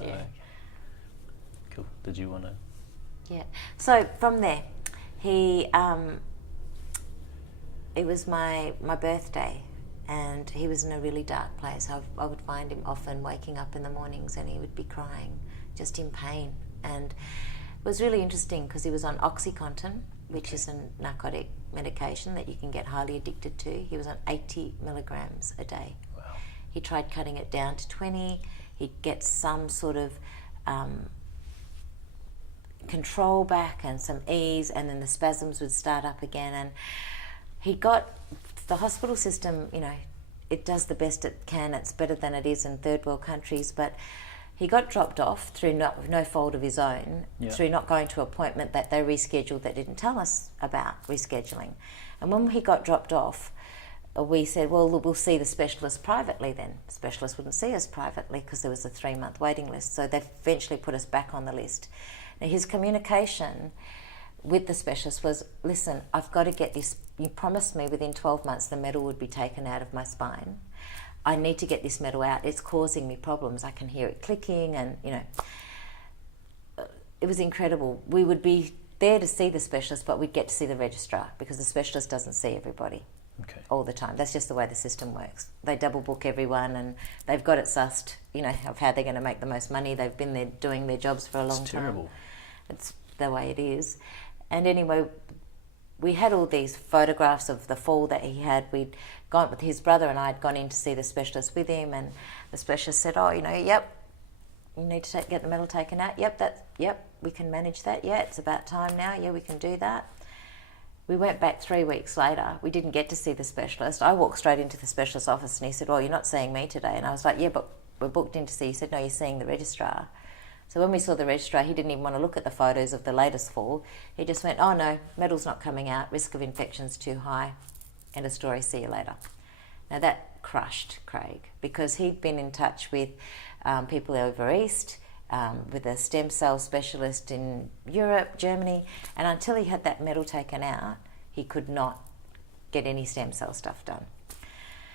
Okay. Cool. Did you want to? Yeah. So from there, he it was my birthday, and he was in a really dark place. I would find him often waking up in the mornings and he would be crying, just in pain. And it was really interesting because he was on OxyContin, which is a narcotic medication that you can get highly addicted to. He was on 80 milligrams a day. Wow. He tried cutting it down to 20. He'd get some sort of control back and some ease, and then the spasms would start up again. And he got the hospital system, you know, it does the best it can. It's better than it is in third world countries, but he got dropped off through no fault of his own, through not going to an appointment that they rescheduled that didn't tell us about rescheduling. And when he got dropped off, we said, well, we'll see the specialist privately then. The specialist wouldn't see us privately because there was a 3-month waiting list. So they eventually put us back on the list. Now, his communication with the specialist was, listen, I've got to get this. You promised me within 12 months the metal would be taken out of my spine. I need to get this metal out. It's causing me problems. I can hear it clicking, and, you know, it was incredible. We would be there to see the specialist, but we'd get to see the registrar because the specialist doesn't see everybody all the time. That's just the way the system works. They double book everyone, and they've got it sussed, you know, of how they're going to make the most money. They've been there doing their jobs for a long time. It's terrible. It's the way it is. And anyway, we had all these photographs of the fall that he had. We'd gone with his brother, and I had gone in to see the specialist with him, and the specialist said, oh, you know, yep, you need to get the metal taken out. Yep, we can manage that. Yeah, it's about time now. Yeah, we can do that. We went back 3 weeks later. We didn't get to see the specialist. I walked straight into the specialist's office, and he said, well, you're not seeing me today. And I was like, yeah, but we're booked in to see you. He said, no, you're seeing the registrar. So when we saw the registrar, he didn't even want to look at the photos of the latest fall. He just went, oh no, metal's not coming out, risk of infection's too high, end of story, see you later. Now that crushed Craig, because he'd been in touch with people over east, with a stem cell specialist in Europe, Germany, and until he had that metal taken out, he could not get any stem cell stuff done.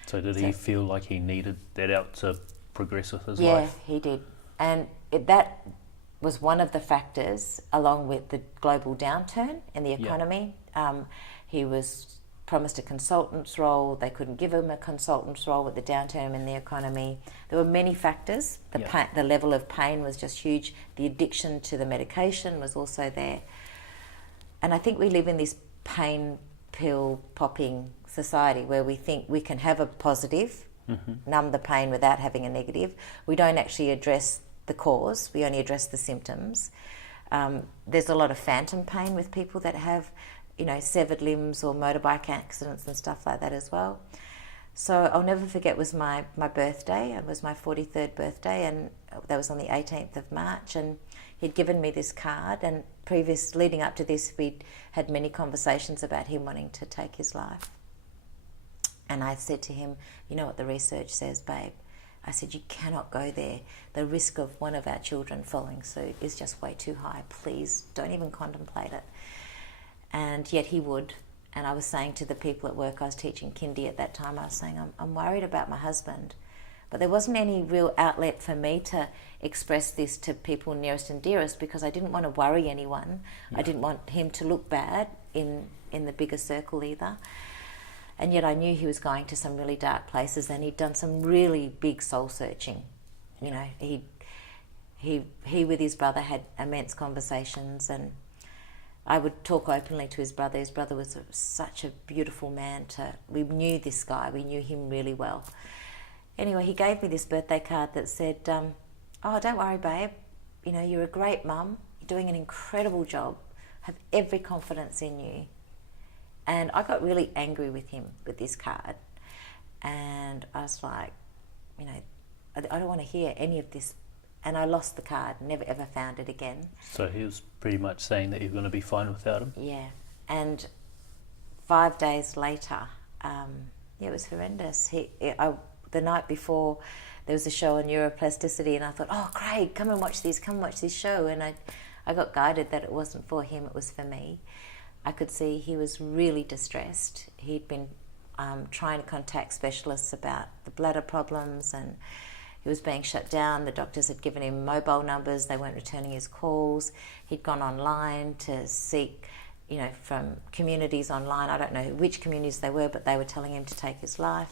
So did he feel like he needed that out to progress with his life? Yeah, he did. And that was one of the factors, along with the global downturn in the economy. He was promised a consultant's role. They couldn't give him a consultant's role with the downturn in the economy. There were many factors. The level of pain was just huge. The addiction to the medication was also there. And I think we live in this pain pill popping society where we think we can have a positive, numb the pain without having a negative. We don't actually address the cause, we only address the symptoms. There's a lot of phantom pain with people that have, you know, severed limbs or motorbike accidents and stuff like that as well. So I'll never forget, it was my birthday. It was my 43rd birthday, and that was on the 18th of March, and he'd given me this card, and leading up to this, we'd had many conversations about him wanting to take his life. And I said to him, you know what the research says, babe? I said, you cannot go there. The risk of one of our children following suit is just way too high. Please don't even contemplate it. And yet he would. And I was saying to the people at work, I was teaching kindy at that time, I was saying, I'm worried about my husband. But there wasn't any real outlet for me to express this to people nearest and dearest, because I didn't want to worry anyone. I didn't want him to look bad in the bigger circle either. And yet I knew he was going to some really dark places, and he'd done some really big soul searching. You know, he with his brother had immense conversations, and I would talk openly to his brother. His brother was such a beautiful man. We knew this guy. We knew him really well. Anyway, he gave me this birthday card that said, oh, don't worry, babe. You know, you're a great mum. You're doing an incredible job. Have every confidence in you. And I got really angry with him with this card. And I was like, you know, I don't want to hear any of this. And I lost the card, never ever found it again. So he was pretty much saying that you're going to be fine without him? Yeah. And 5 days later, it was horrendous. The night before, there was a show on neuroplasticity, and I thought, oh, Craig, come and watch this show. And I got guided that it wasn't for him, it was for me. I could see he was really distressed. He'd been trying to contact specialists about the bladder problems, and he was being shut down. The doctors had given him mobile numbers. They weren't returning his calls. He'd gone online to seek, you know, from communities online. I don't know which communities they were, but they were telling him to take his life.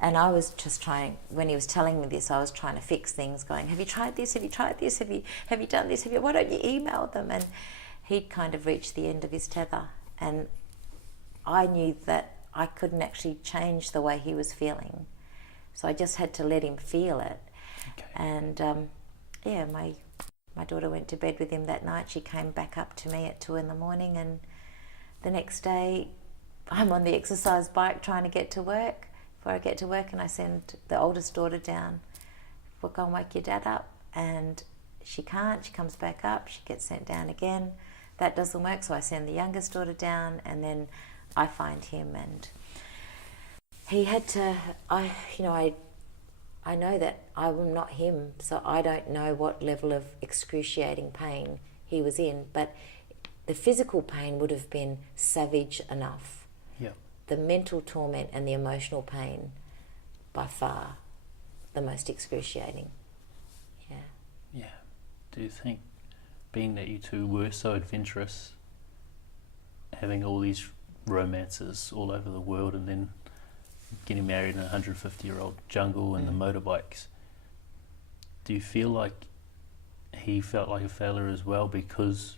And I was just trying, when he was telling me this, I was trying to fix things, going, have you tried this? Have you tried this? Have you done this? Why don't you email them? And he'd kind of reached the end of his tether. And I knew that I couldn't actually change the way he was feeling. So I just had to let him feel it. Okay. And my daughter went to bed with him that night. She came back up to me at 2 a.m, and the next day I'm on the exercise bike trying to get to work. Before I get to work, and I send the oldest daughter down, we'll go and wake your dad up, and she can't. She comes back up, she gets sent down again. That doesn't work, so I send the youngest daughter down, and then I find him, and he had to, I know that I'm not him, so I don't know what level of excruciating pain he was in, but the physical pain would have been savage enough. Yeah. The mental torment and the emotional pain, by far, the most excruciating. Yeah. Yeah. Do you think, being that you two were so adventurous, having all these romances all over the world and then getting married in a 150-year-old jungle and the motorbikes, do you feel like he felt like a failure as well because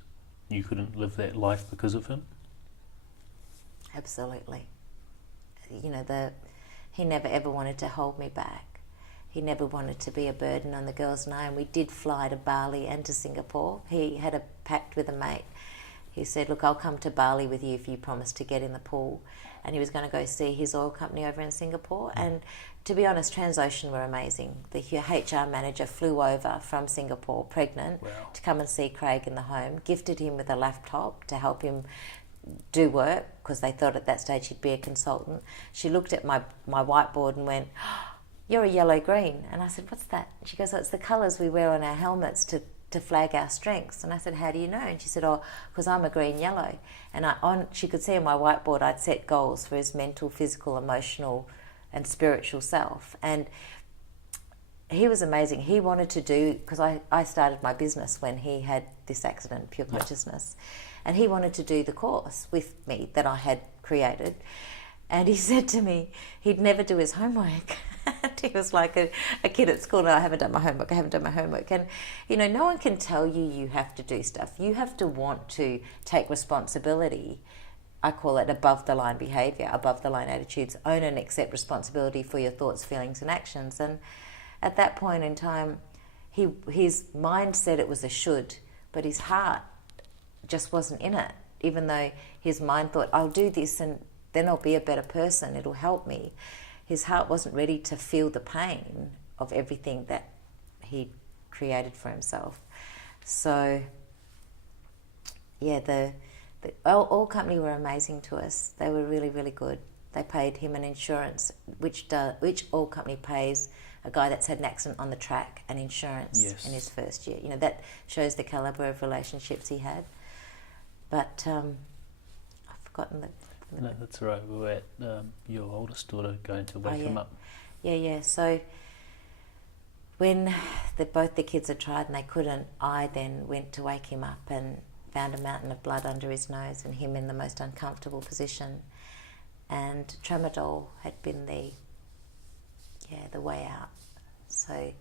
you couldn't live that life because of him? Absolutely. He never ever wanted to hold me back. He never wanted to be a burden on the girls and I, and we did fly to Bali and to Singapore. He had a pact with a mate. He said, look, I'll come to Bali with you if you promise to get in the pool. And he was going to go see his oil company over in Singapore. And to be honest, Transocean were amazing. The HR manager flew over from Singapore, pregnant, Wow, to come and see Craig in the home, gifted him with a laptop to help him do work, because they thought at that stage he'd be a consultant. She looked at my whiteboard and went, oh, you're a yellow-green. And I said, what's that? She goes, oh, it's the colours we wear on our helmets to flag our strengths. And I said, how do you know? And she said, oh, because I'm a green-yellow. And she could see on my whiteboard I'd set goals for his mental, physical, emotional and spiritual self. And he was amazing. He wanted to do, because I started my business when he had this accident, Pure Consciousness, and he wanted to do the course with me that I had created. And he said to me he'd never do his homework. He was like a kid at school, and I haven't done my homework. And, no one can tell you have to do stuff. You have to want to take responsibility. I call it above the line behaviour, above the line attitudes. Own and accept responsibility for your thoughts, feelings and actions. And at that point in time, his mind said it was a should, but his heart just wasn't in it, even though his mind thought, I'll do this and then I'll be a better person, it'll help me. His heart wasn't ready to feel the pain of everything that he created for himself. So, yeah, the oil company were amazing to us. They were really, really good. They paid him an insurance, which oil company pays a guy that's had an accident on the track and insurance in his first year. That shows the calibre of relationships he had. But I've forgotten that. No, that's right. We were at your oldest daughter going to wake him up. Yeah. So when both the kids had tried and they couldn't, I then went to wake him up and found a mountain of blood under his nose and him in the most uncomfortable position. And tramadol had been the way out. So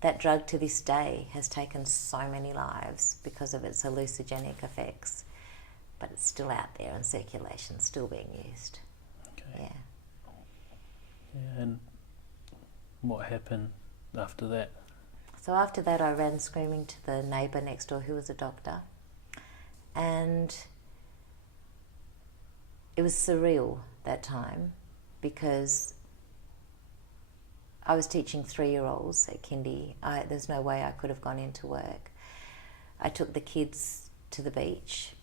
that drug to this day has taken so many lives because of its hallucinogenic effects. But it's still out there in circulation, still being used. Okay. Yeah. And what happened after that? So after that, I ran screaming to the neighbour next door who was a doctor. And it was surreal that time because I was teaching 3-year-olds at kindy. There's no way I could have gone into work. I took the kids to the beach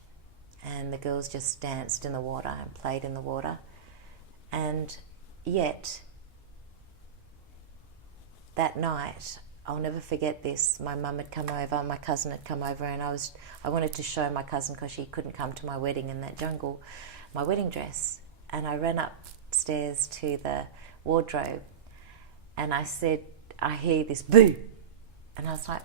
and the girls just danced in the water and played in the water. And yet, that night, I'll never forget this, my mum had come over, my cousin had come over, and I wanted to show my cousin, because she couldn't come to my wedding in that jungle, my wedding dress. And I ran upstairs to the wardrobe and I said, I hear this boo. And I was like,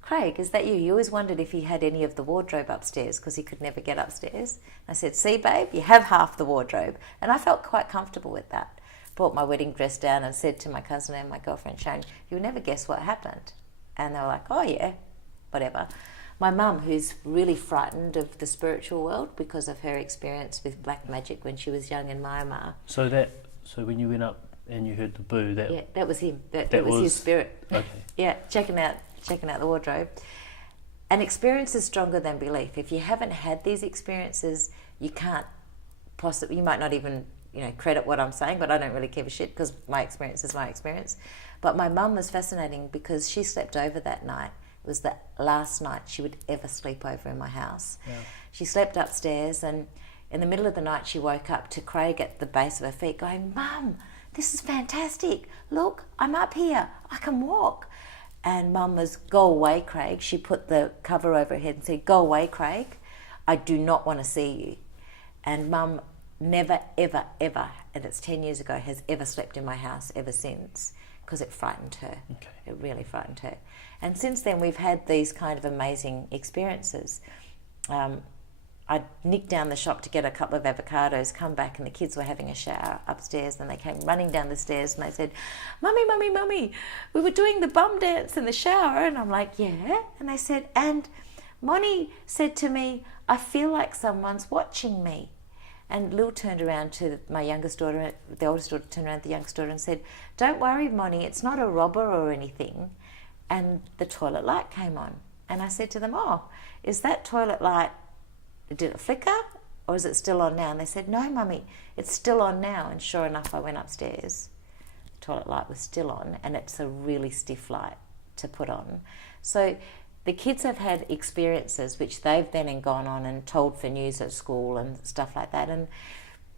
Craig, is that you? He always wondered if he had any of the wardrobe upstairs because he could never get upstairs. I said, see, babe, you have half the wardrobe. And I felt quite comfortable with that. brought my wedding dress down and said to my cousin and my girlfriend Sharon, "You'll never guess what happened." And they were like, "Oh yeah, whatever." My mum, who's really frightened of the spiritual world because of her experience with black magic when she was young in Myanmar. So when you went up and you heard the boo, that was him. That was his spirit. Okay. Yeah, checking out the wardrobe. An experience is stronger than belief. If you haven't had these experiences, you can't possibly. You might not even credit what I'm saying, but I don't really give a shit because my experience is my experience. But my mum was fascinating because she slept over that night. It was the last night she would ever sleep over in my house. Yeah. She slept upstairs, and in the middle of the night she woke up to Craig at the base of her feet going, "Mum, this is fantastic. Look, I'm up here. I can walk." And Mum was, "Go away, Craig." She put the cover over her head and said, "Go away, Craig. I do not want to see you." And Mum never, ever, ever, and it's 10 years ago, has ever slept in my house ever since, because it frightened her. Okay. It really frightened her. And since then, we've had these kind of amazing experiences. I nicked down the shop to get a couple of avocados, come back, and the kids were having a shower upstairs, and they came running down the stairs and they said, "Mummy, Mummy, Mummy, we were doing the bum dance in the shower." And I'm like, "Yeah." And they said, "And Moni said to me, I feel like someone's watching me." And Lil turned around to my youngest daughter, the oldest daughter turned around to the youngest daughter and said, "Don't worry, Moni, it's not a robber or anything." And the toilet light came on. And I said to them, "Oh, is that toilet light, did it flicker or is it still on now?" And they said, "No, Mummy, it's still on now." And sure enough, I went upstairs. The toilet light was still on, and it's a really stiff light to put on. So the kids have had experiences which they've then gone on and told for news at school and stuff like that. And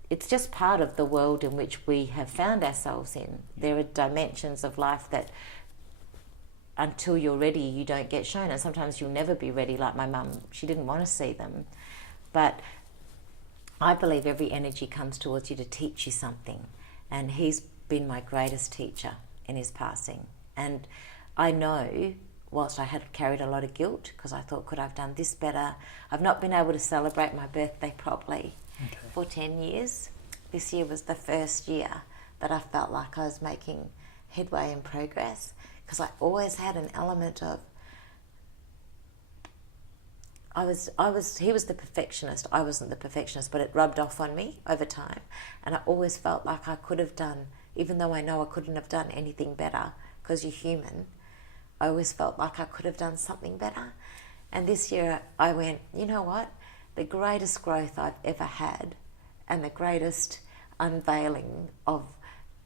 it's just part of the world in which we have found ourselves in. There are dimensions of life that until you're ready, you don't get shown. And sometimes you'll never be ready, like my mum. She didn't want to see them. But I believe every energy comes towards you to teach you something. And he's been my greatest teacher in his passing. And I know, whilst I had carried a lot of guilt, because I thought, could I have done this better? I've not been able to celebrate my birthday properly for 10 years. This year was the first year that I felt like I was making headway and progress, because I always had an element of, he was the perfectionist, I wasn't the perfectionist, but it rubbed off on me over time. And I always felt like I could have done, even though I know I couldn't have done anything better, because you're human, I always felt like I could have done something better. And this year I went, you know what? The greatest growth I've ever had and the greatest unveiling of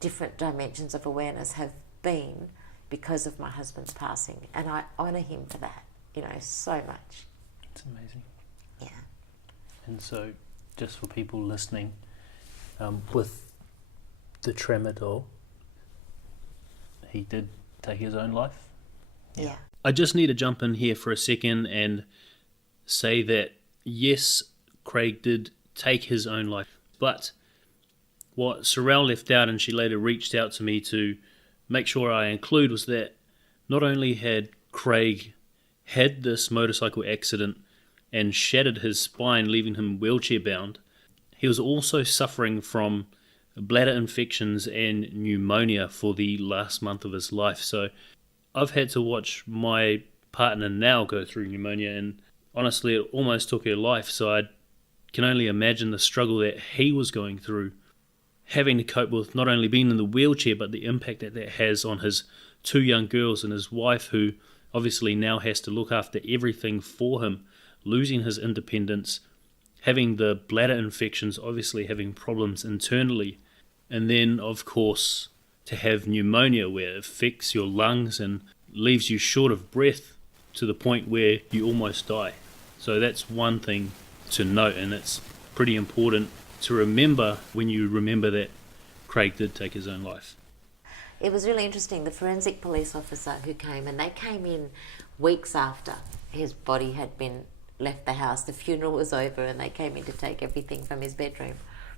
different dimensions of awareness have been because of my husband's passing. And I honour him for that, so much. It's amazing. Yeah. And so, just for people listening, with the tramadol, he did take his own life? Yeah. I just need to jump in here for a second and say that, yes, Craig did take his own life, but what Sorelle left out, and she later reached out to me to make sure I include, was that not only had Craig had this motorcycle accident and shattered his spine, leaving him wheelchair bound, he was also suffering from bladder infections and pneumonia for the last month of his life. So I've had to watch my partner now go through pneumonia, and honestly it almost took her life. So I can only imagine the struggle that he was going through, having to cope with not only being in the wheelchair, but the impact that that has on his two young girls and his wife, who obviously now has to look after everything for him, losing his independence, having the bladder infections, obviously having problems internally, and then of course to have pneumonia where it affects your lungs and leaves you short of breath to the point where you almost die. So that's one thing to note, and it's pretty important to remember when you remember that Craig did take his own life. It was really interesting. The forensic police officer who came, and they came in weeks after his body had been left the house. The funeral was over and they came in to take everything from his bedroom.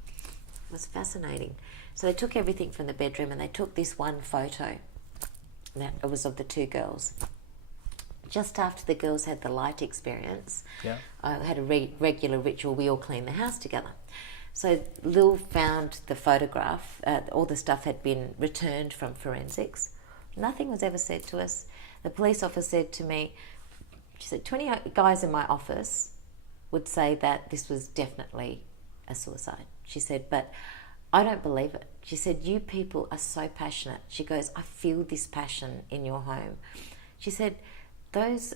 It was fascinating. So they took everything from the bedroom and they took this one photo. That it was of the two girls. Just after the girls had the light experience, I had a regular ritual. We all cleaned the house together. So Lil found the photograph. All the stuff had been returned from forensics. Nothing was ever said to us. The police officer said to me, she said, 20 guys in my office would say that this was definitely a suicide. She said, but I don't believe it. She said, you people are so passionate. She goes, I feel this passion in your home. She said, those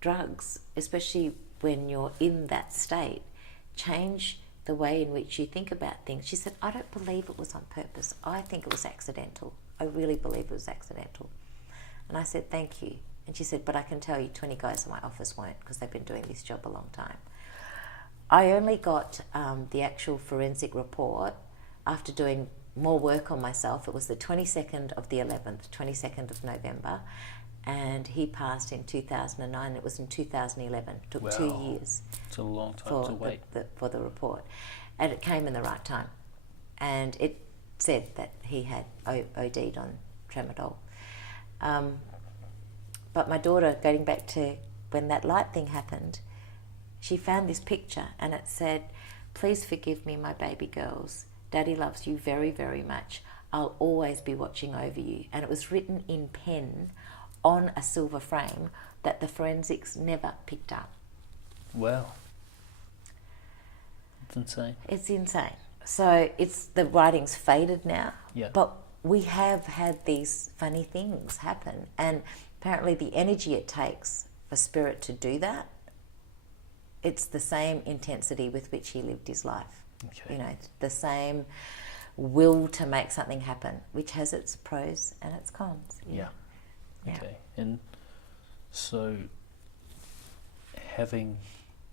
drugs, especially when you're in that state, change the way in which you think about things. She said, I don't believe it was on purpose. I think it was accidental. I really believe it was accidental. And I said, thank you. And she said, but I can tell you 20 guys in my office won't, because they've been doing this job a long time. I only got the actual forensic report after doing more work on myself. It was the 22nd of the 11th, 22nd of November, and he passed in 2009. It was in 2011. It took 2 years. It's a long time to wait. For the report. And it came in the right time. And it said that he had OD'd on tramadol. But my daughter, going back to when that light thing happened, she found this picture and it said, please forgive me, my baby girls. Daddy loves you very, very much. I'll always be watching over you. And it was written in pen on a silver frame that the forensics never picked up. Wow. It's insane. It's insane. So the writing's faded now. Yeah. But we have had these funny things happen. And apparently the energy it takes for spirit to do that, it's the same intensity with which he lived his life. Okay. You know, the same will to make something happen, which has its pros and its cons. Yeah. Okay. And so having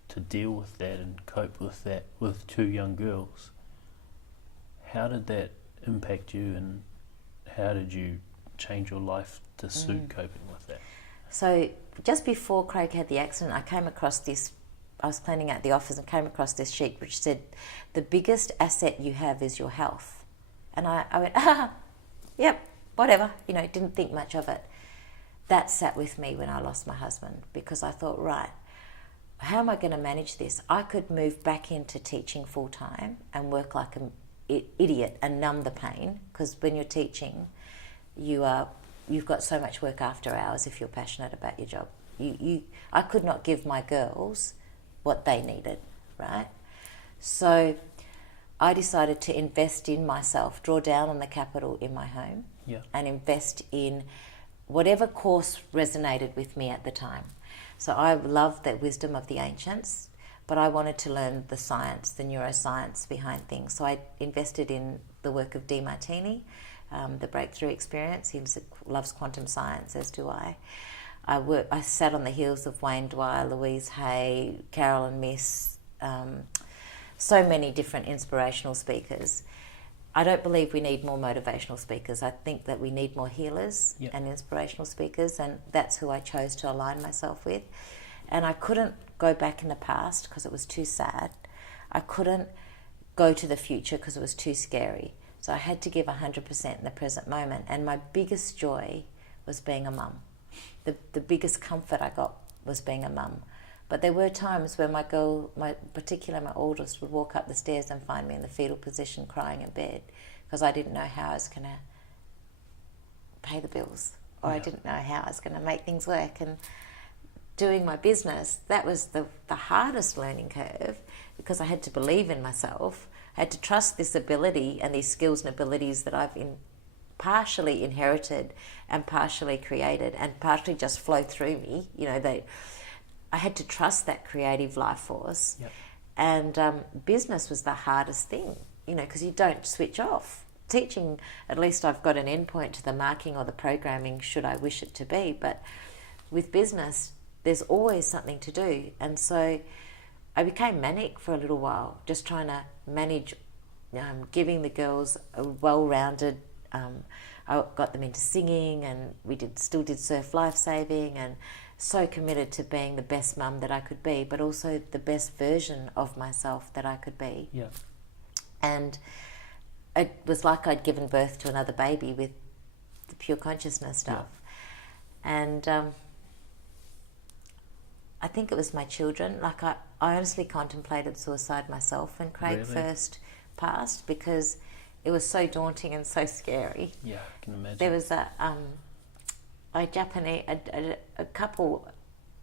to deal with that and cope with that with 2 young girls, how did that impact you, and how did you change your life to suit coping with that? So just before Craig had the accident, I was cleaning out the office and came across this sheet which said, the biggest asset you have is your health. And I went, yep, whatever, didn't think much of it. That sat with me when I lost my husband, because I thought, right, how am I going to manage this? I could move back into teaching full time and work like an idiot and numb the pain, because when you're teaching, you've got so much work after hours if you're passionate about your job. I could not give my girls what they needed, right? So I decided to invest in myself, draw down on the capital in my home, and invest in whatever course resonated with me at the time. So I loved the wisdom of the ancients, but I wanted to learn the science, the neuroscience behind things. So I invested in the work of DeMartini, the breakthrough experience. He loves quantum science, as do I. I sat on the heels of Wayne Dwyer, Louise Hay, Carolyn Miss, so many different inspirational speakers. I don't believe we need more motivational speakers. I think that we need more healers and inspirational speakers, and that's who I chose to align myself with. And I couldn't go back in the past because it was too sad. I couldn't go to the future because it was too scary. So I had to give 100% in the present moment. And my biggest joy was being a mum. The biggest comfort I got was being a mum. But there were times where my oldest, would walk up the stairs and find me in the fetal position crying in bed, because I didn't know how I was going to pay the bills, or I didn't know how I was going to make things work. And doing my business, that was the hardest learning curve, because I had to believe in myself. I had to trust this ability and these skills and abilities that I've partially inherited and partially created and partially just flow through me. I had to trust that creative life force. And business was the hardest thing, because you don't switch off. Teaching, at least I've got an endpoint to the marking or the programming should I wish it to be, but with business there's always something to do. And so I became manic for a little while, just trying to manage giving the girls a well-rounded, I got them into singing, and we still did surf lifesaving, and so committed to being the best mum that I could be, but also the best version of myself that I could be. And it was like I'd given birth to another baby with the pure consciousness stuff. And I think it was my children. Like I honestly contemplated suicide myself when Craig first passed, because it was so daunting and so scary. Yeah, I can imagine. There was a couple,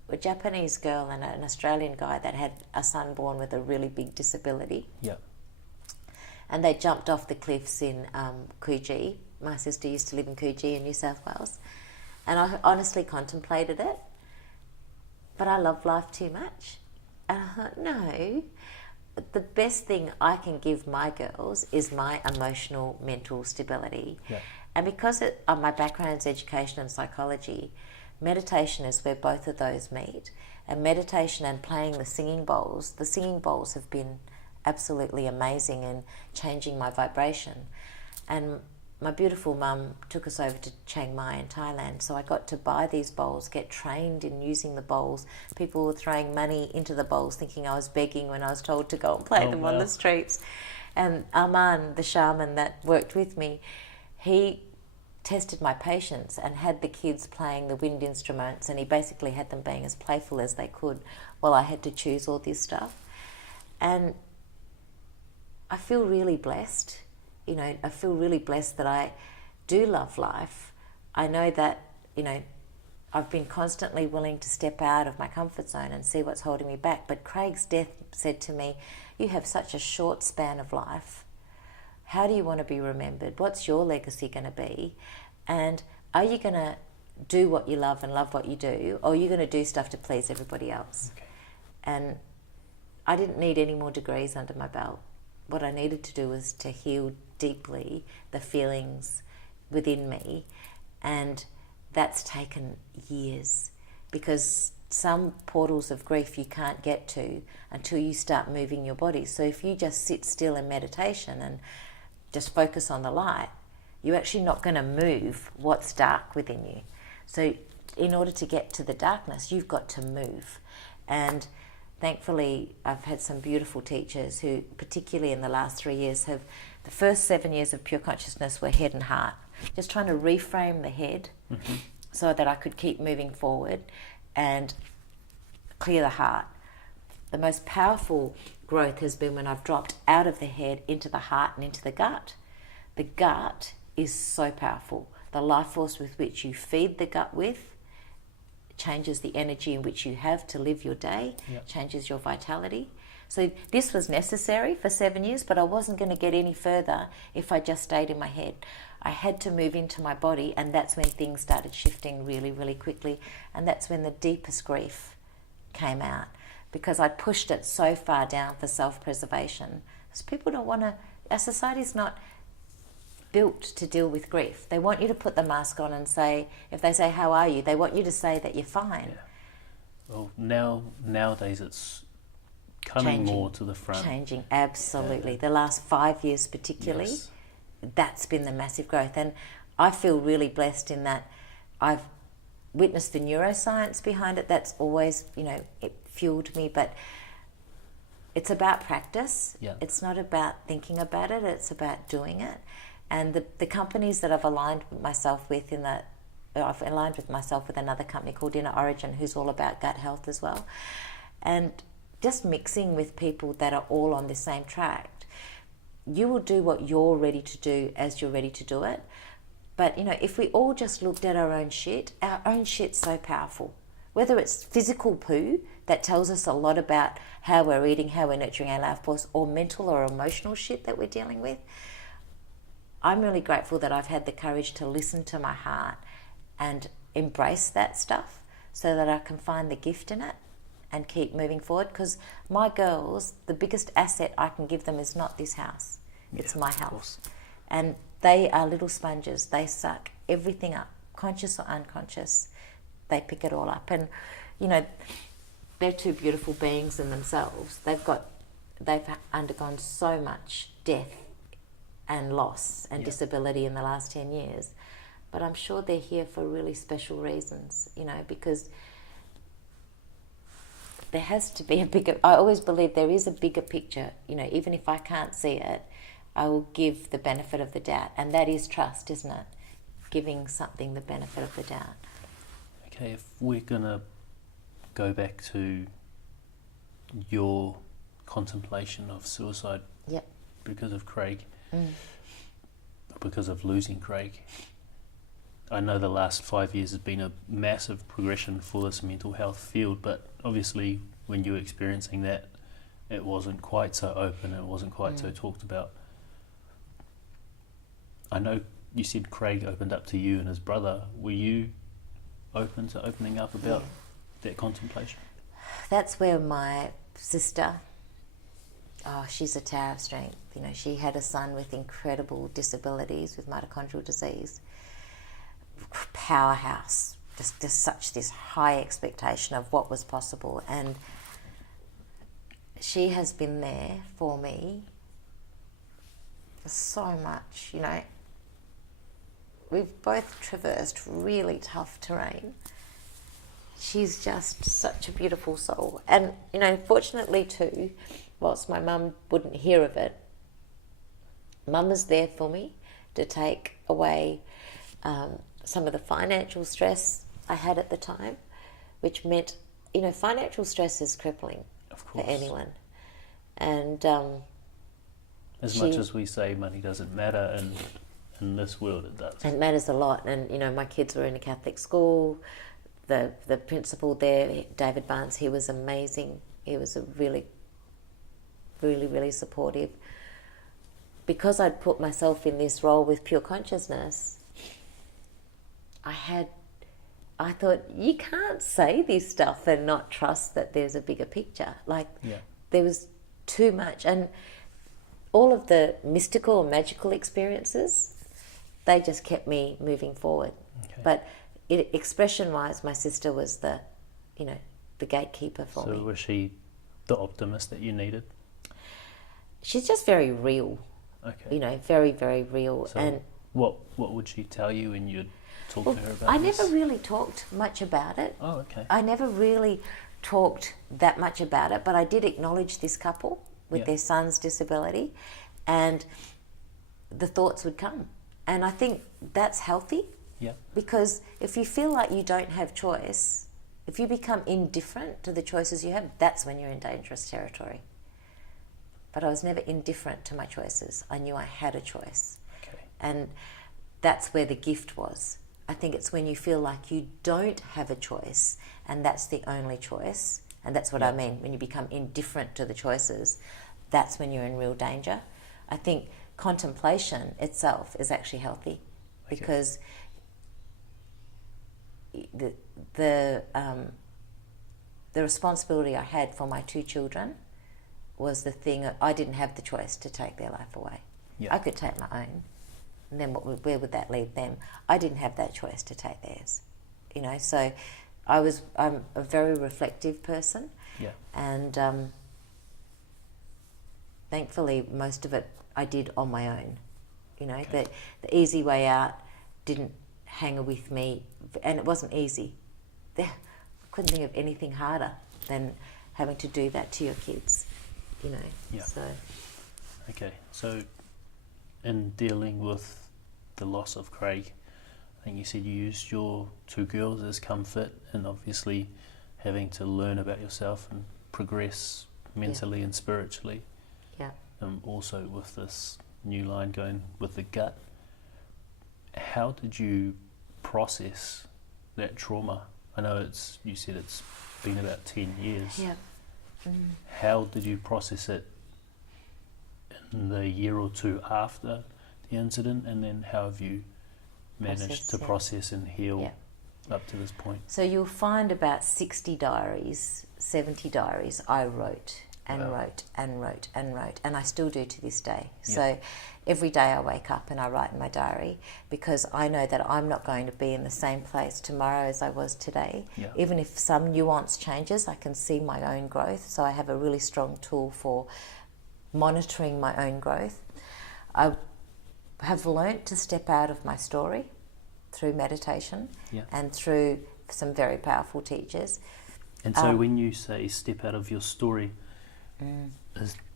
a Japanese girl and an Australian guy that had a son born with a really big disability. Yeah. And they jumped off the cliffs in Coogee. My sister used to live in Coogee in New South Wales. And I honestly contemplated it. But I love life too much. And I thought, no, the best thing I can give my girls is my emotional, mental stability. Yeah. And because my background is education and psychology, meditation is where both of those meet. And meditation and playing the singing bowls have been absolutely amazing in changing my vibration. And my beautiful mum took us over to Chiang Mai in Thailand, so I got to buy these bowls, get trained in using the bowls. People were throwing money into the bowls thinking I was begging when I was told to go and play them on the streets. And Arman, the shaman that worked with me, he tested my patience and had the kids playing the wind instruments, and he basically had them being as playful as they could while I had to choose all this stuff. And I feel really blessed. I feel really blessed that I do love life. I know that, I've been constantly willing to step out of my comfort zone and see what's holding me back. But Craig's death said to me, you have such a short span of life. How do you want to be remembered? What's your legacy going to be? And are you going to do what you love and love what you do, or are you going to do stuff to please everybody else? Okay. And I didn't need any more degrees under my belt. What I needed to do was to heal deeply the feelings within me, and that's taken years, because some portals of grief you can't get to until you start moving your body. So if you just sit still in meditation and just focus on the light, you're actually not going to move what's dark within you. So in order to get to the darkness, you've got to move. And thankfully, I've had some beautiful teachers who, particularly in the last 3 years, the first 7 years of Pure Consciousness were head and heart, just trying to reframe the head so that I could keep moving forward and clear the heart. The most powerful growth has been when I've dropped out of the head into the heart and into the gut. The gut is so powerful. The life force with which you feed the gut with changes the energy in which you have to live your day, changes your vitality. So this was necessary for 7 years, but I wasn't going to get any further if I just stayed in my head. I had to move into my body, and that's when things started shifting really, really quickly. And that's when the deepest grief came out, because I pushed it so far down for self-preservation. Because people don't want to, our society's not built to deal with grief. They want you to put the mask on and say, if they say, how are you? They want you to say that you're fine. Yeah. Well, nowadays it's coming more to the front. Changing, absolutely. The last 5 years particularly, that's been the massive growth. And I feel really blessed in that I've witnessed the neuroscience behind it. That's always, it fueled me. But it's about practice. Yeah. It's not about thinking about it. It's about doing it. And the companies that I've aligned myself with I've aligned with myself with another company called Inner Origin, who's all about gut health as well. And just mixing with people that are all on the same track, you will do what you're ready to do as you're ready to do it. But, if we all just looked at our own shit's so powerful. Whether it's physical poo that tells us a lot about how we're eating, how we're nurturing our life force, or mental or emotional shit that we're dealing with. I'm really grateful that I've had the courage to listen to my heart and embrace that stuff so that I can find the gift in it and keep moving forward. Because my girls, the biggest asset I can give them is not this house. It's my health. And they are little sponges. They suck everything up, conscious or unconscious. They pick it all up. And, they're two beautiful beings in themselves. They've undergone so much death and loss and disability in the last 10 years. But I'm sure they're here for really special reasons, because there has to be I always believe there is a bigger picture, even if I can't see it, I will give the benefit of the doubt. And that is trust, isn't it? Giving something the benefit of the doubt. Okay, if we're going to go back to your contemplation of suicide. Yep. because of Craig, because of losing Craig. I know the last 5 years has been a massive progression for this mental health field, but obviously when you were experiencing that, it wasn't quite so open, it wasn't quite so talked about. I know you said Craig opened up to you and his brother. Were you open to opening up about that contemplation? That's where my sister, she's a tower of strength. You know, she had a son with incredible disabilities, with mitochondrial disease. Powerhouse, just such this high expectation of what was possible, and she has been there for me so much. You know, we've both traversed really tough terrain. She's just such a beautiful soul, and you know, fortunately too, whilst my mum wouldn't hear of it, Mum was there for me to take away some of the financial stress I had at the time, which meant, you know, financial stress is crippling for anyone. And as much as we say money doesn't matter, in this world it does. It matters a lot. And, you know, my kids were in a Catholic school. The principal there, David Barnes, he was amazing. He was a really, really, really supportive. Because I'd put myself in this role with pure consciousness, I thought, you can't say this stuff and not trust that there's a bigger picture. Like, there was too much. And all of the mystical and magical experiences, they just kept me moving forward. Okay. But expression-wise, my sister was the gatekeeper for me. So was she the optimist that you needed? She's just very real. Okay. You know, very, very real. So and what would she tell you when you'd talk to her about I this? never really talked much about it. Oh, okay. I never really talked that much about it, but I did acknowledge this couple with their son's disability, and the thoughts would come. And I think that's healthy. Yeah. Because if you feel like you don't have choice, if you become indifferent to the choices you have, that's when you're in dangerous territory. But I was never indifferent to my choices. I knew I had a choice. Okay. And that's where the gift was. I think it's when you feel like you don't have a choice and that's the only choice, and that's what I mean, when you become indifferent to the choices, that's when you're in real danger. I think contemplation itself is actually healthy, because the responsibility I had for my two children was the thing. I didn't have the choice to take their life away. I could take my own, and then where would that leave them? I didn't have that choice to take theirs, you know. So I'm a very reflective person, and thankfully most of it I did on my own. You know, the easy way out didn't hang with me, and it wasn't easy. I couldn't think of anything harder than having to do that to your kids, you know. So in dealing with the loss of Craig, I think you said you used your two girls as comfort, and obviously having to learn about yourself and progress mentally and spiritually. Also with this new line going with the gut, how did you process that trauma? I know you said it's been about 10 years. How did you process it in the year or two after the incident, and then how have you managed to process and heal up to this point? So you'll find about 60 diaries, 70 diaries I wrote and wrote and wrote and wrote, and I still do to this day. So every day I wake up and I write in my diary, because I know that I'm not going to be in the same place tomorrow as I was today. Even if some nuance changes, I can see my own growth. So I have a really strong tool for monitoring my own growth. I have learnt to step out of my story through meditation and through some very powerful teachers. And so when you say step out of your story,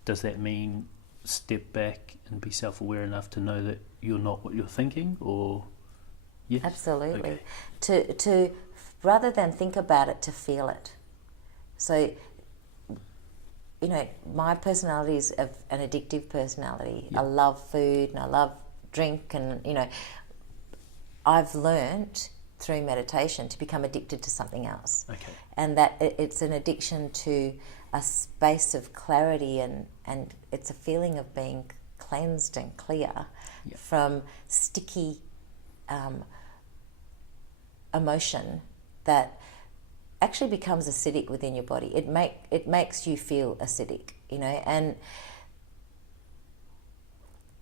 does that mean step back and be self-aware enough to know that you're not what you're thinking, or yes? Absolutely. To rather than think about it, to feel it. So my personality is an addictive personality. Yeah. I love food and I love drink, and I've learnt through meditation to become addicted to something else. Okay. And that it's an addiction to a space of clarity, and it's a feeling of being cleansed and clear from sticky emotion that actually becomes acidic within your body. It makes you feel acidic, and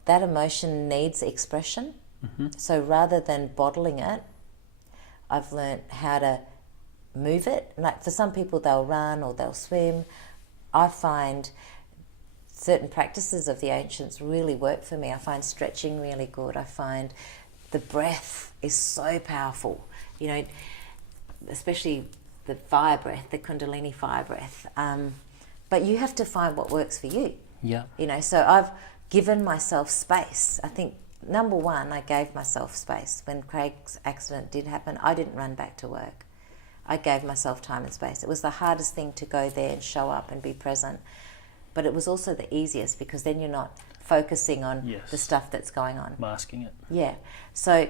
that emotion needs expression. Mm-hmm. So rather than bottling it, I've learned how to move it. Like for some people, they'll run or they'll swim. I find certain practices of the ancients really work for me. I find stretching really good. I find the breath is so powerful, especially the fire breath, the Kundalini fire breath. But you have to find what works for you. Yeah. So I've given myself space. I think, number one, I gave myself space. When Craig's accident did happen, I didn't run back to work. I gave myself time and space. It was the hardest thing to go there and show up and be present. But it was also the easiest, because then you're not focusing on the stuff that's going on. Masking it. Yeah. So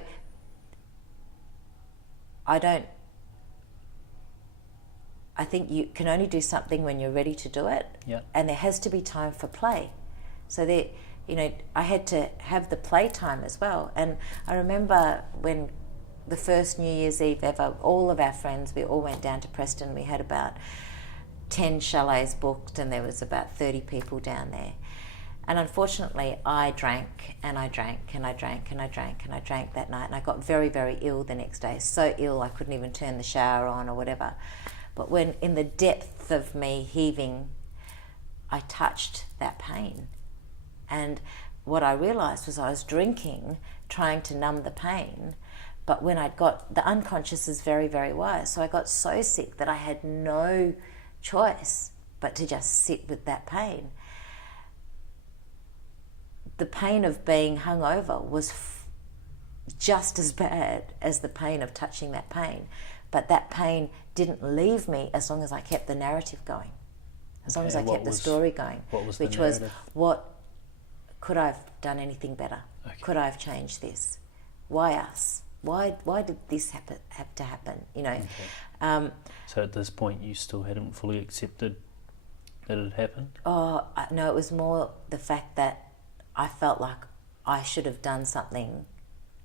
I think you can only do something when you're ready to do it. Yeah. And there has to be time for play. So I had to have the play time as well. And I remember when the first New Year's Eve ever, all of our friends, we all went down to Preston. We had about 10 chalets booked, and there was about 30 people down there. And unfortunately, I drank and I drank and I drank and I drank and I drank that night, and I got very, very ill the next day. So ill I couldn't even turn the shower on or whatever. But when in the depth of me heaving, I touched that pain. And what I realised was I was drinking, trying to numb the pain. But when I got, the unconscious is very, very wise. So I got so sick that I had no choice but to just sit with that pain. The pain of being hungover was just as bad as the pain of touching that pain. But that pain didn't leave me as long as I kept the narrative going. As long as I kept the story going. What was which the narrative? Was, could I have done anything better? Okay. Could I have changed this? Why us? Why did this have to happen? Okay. So at this point, you still hadn't fully accepted that it happened? Oh, no, it was more the fact that I felt like I should have done something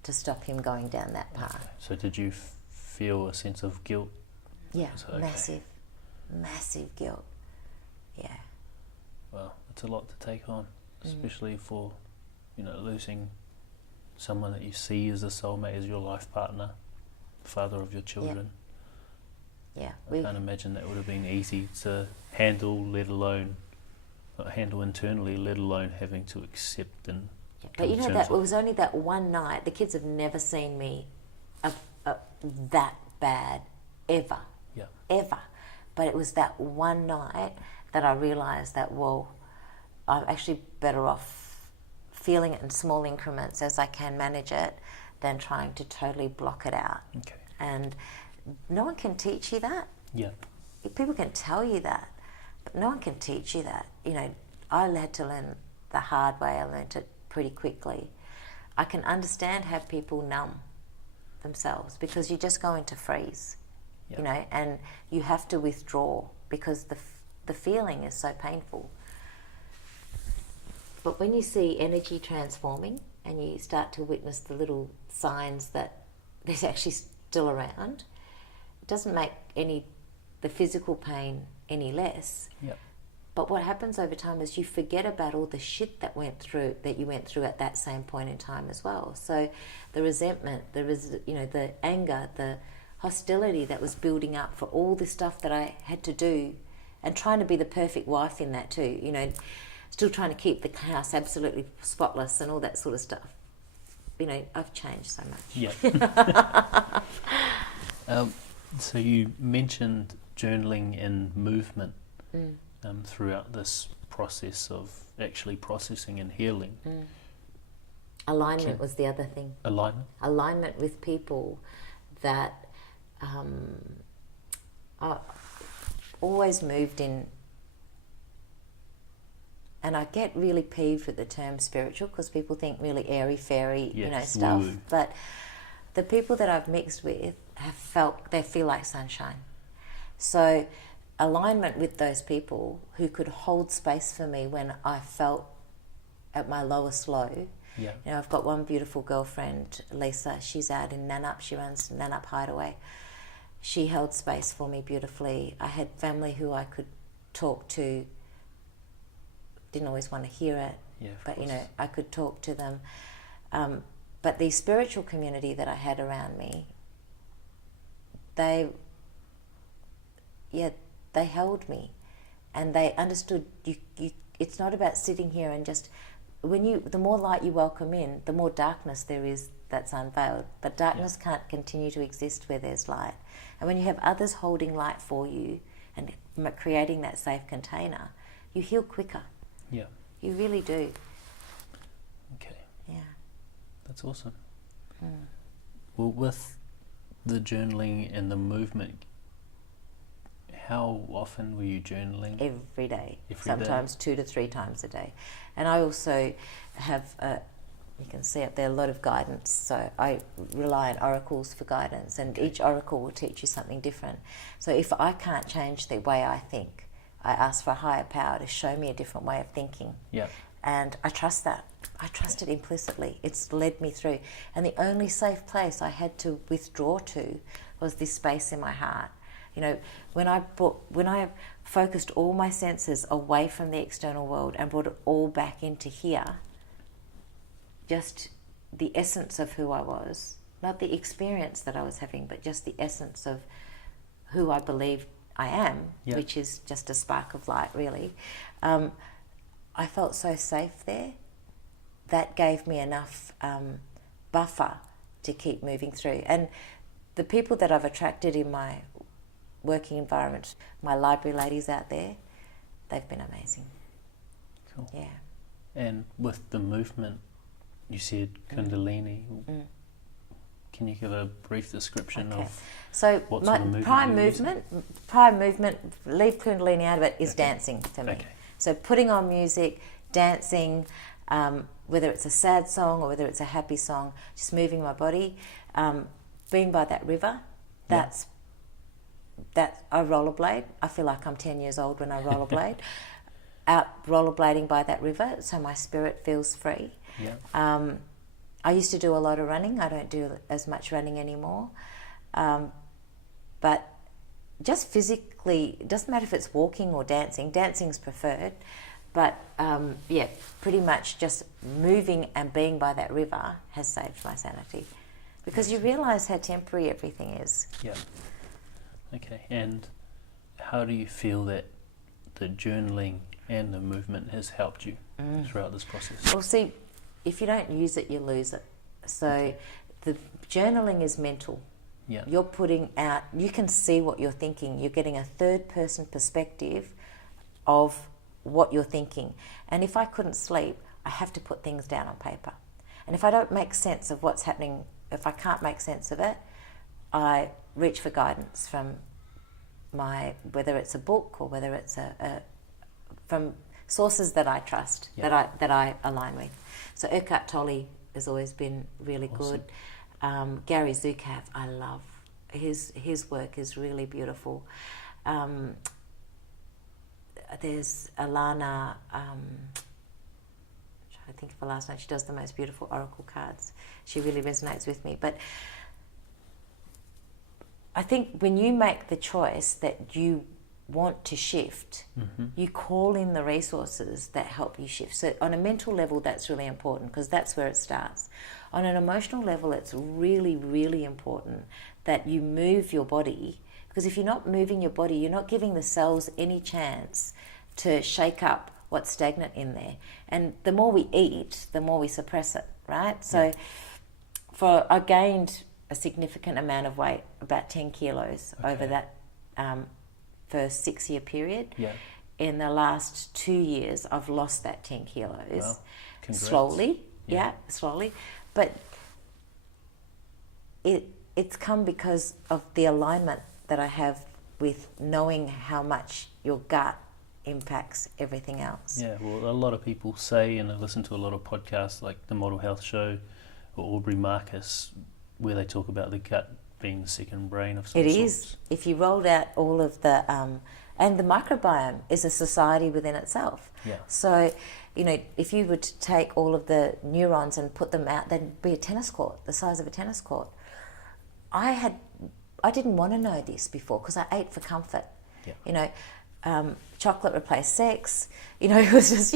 to stop him going down that path. Okay. So did you feel a sense of guilt? Yeah, Okay. massive guilt. Yeah. Well, it's a lot to take on, especially for, losing someone that you see as a soulmate, as your life partner, father of your children. Yeah. I can't imagine that would have been easy to handle, not handle internally, let alone having to accept and. But that it was only that one night. The kids have never seen me that bad ever. Yeah. Ever. But it was that one night that I realised that, I'm actually better off feeling it in small increments as I can manage it than trying to totally block it out. Okay. And no one can teach you that. Yeah. People can tell you that, but no one can teach you that. I had to learn the hard way. I learned it pretty quickly. I can understand how people numb themselves, because you just go into freeze, and you have to withdraw because the feeling is so painful. But when you see energy transforming and you start to witness the little signs that there's actually still around, it doesn't make the physical pain any less. Yep. But what happens over time is you forget about all the shit that you went through at that same point in time as well. So the resentment, the anger, the hostility that was building up for all the stuff that I had to do, and trying to be the perfect wife in that too, still trying to keep the house absolutely spotless and all that sort of stuff. I've changed so much. Yeah. So you mentioned journaling and movement throughout this process of actually processing and healing. Alignment was the other thing. Alignment with people that I always moved in and I get really peeved with the term spiritual because people think really airy fairy, Yes, stuff. woo-woo. But the people that I've mixed with they feel like sunshine. So alignment with those people who could hold space for me when I felt at my lowest low. Yeah. I've got one beautiful girlfriend, Lisa. She's out in Nanup. She runs Nanup Hideaway. She held space for me beautifully. I had family who I could talk to. Didn't always want to hear it, but I could talk to them. But the spiritual community that I had around me, they held me, and they understood you. It's not about sitting here and just the more light you welcome in, the more darkness there is that's unveiled. But darkness can't continue to exist where there's light. And when you have others holding light for you and creating that safe container, you heal quicker. Yeah. You really do. Okay. Yeah. That's awesome. Well, with the journaling and the movement, how often were you journaling? Every day. Every Sometimes 2 to 3 times a day. And I also have, you can see up there, a lot of guidance. So I rely on oracles for guidance, and each oracle will teach you something different. So if I can't change the way I think, I ask for a higher power to show me a different way of thinking. Yeah. And I trust that. I trust it implicitly. It's led me through. And the only safe place I had to withdraw to was this space in my heart. When I focused all my senses away from the external world and brought it all back into here, just the essence of who I was, not the experience that I was having, but just the essence of who I believed I am, which is just a spark of light, really. I felt so safe there. That gave me enough buffer to keep moving through. And the people that I've attracted in my working environment, my library ladies out there, they've been amazing. Cool. Yeah. And with the movement, you said Kundalini. Can you give a brief description of what sort of movement prime movement, leave Kundalini out of it, is dancing for me. Okay. So putting on music, dancing, whether it's a sad song or whether it's a happy song, just moving my body, being by that river, that I rollerblade. I feel like I'm 10 years old when I rollerblade. Out rollerblading by that river, so my spirit feels free. Yeah. I used to do a lot of running. I don't do as much running anymore. But just physically, it doesn't matter if it's walking or dancing. Dancing's preferred. But pretty much just moving and being by that river has saved my sanity. Because you realise how temporary everything is. Yeah. Okay. And how do you feel that the journaling and the movement has helped you throughout this process? Well, see, if you don't use it, you lose it. So the journaling is mental. Yeah. You're putting out, you can see what you're thinking. You're getting a third person perspective of what you're thinking. And if I couldn't sleep, I have to put things down on paper. And if I don't make sense of what's happening, if I can't make sense of it, I reach for guidance from whether it's a book or whether it's from sources that I trust, that I align with. So Eckhart Tolle has always been really good. Gary Zukav, I love. His work is really beautiful. There's Alana, I'm trying to think of her last name. She does the most beautiful oracle cards. She really resonates with me. But I think when you make the choice that you want to shift, you call in the resources that help you shift. So on a mental level, that's really important because that's where it starts. On an emotional level, it's really, really important that you move your body, because if you're not moving your body, you're not giving the cells any chance to shake up what's stagnant in there. And the more we eat, the more we suppress it, right? So I gained a significant amount of weight, about 10 kilos over that first 6-year period. Yeah. In the last 2 years, I've lost that 10 kilos. Wow. Congrats. Slowly. Slowly. But it's come because of the alignment that I have with knowing how much your gut impacts everything else. Yeah, well, a lot of people say, and I listen to a lot of podcasts like the Model Health Show or Aubrey Marcus, where they talk about the gut being the second brain of some It sorts. is. If you rolled out all of the, and the microbiome is a society within itself. Yeah. So, if you were to take all of the neurons and put them out, they'd be a tennis court, the size of a tennis court. I didn't want to know this before because I ate for comfort. Yeah. Chocolate replaced sex. It was just,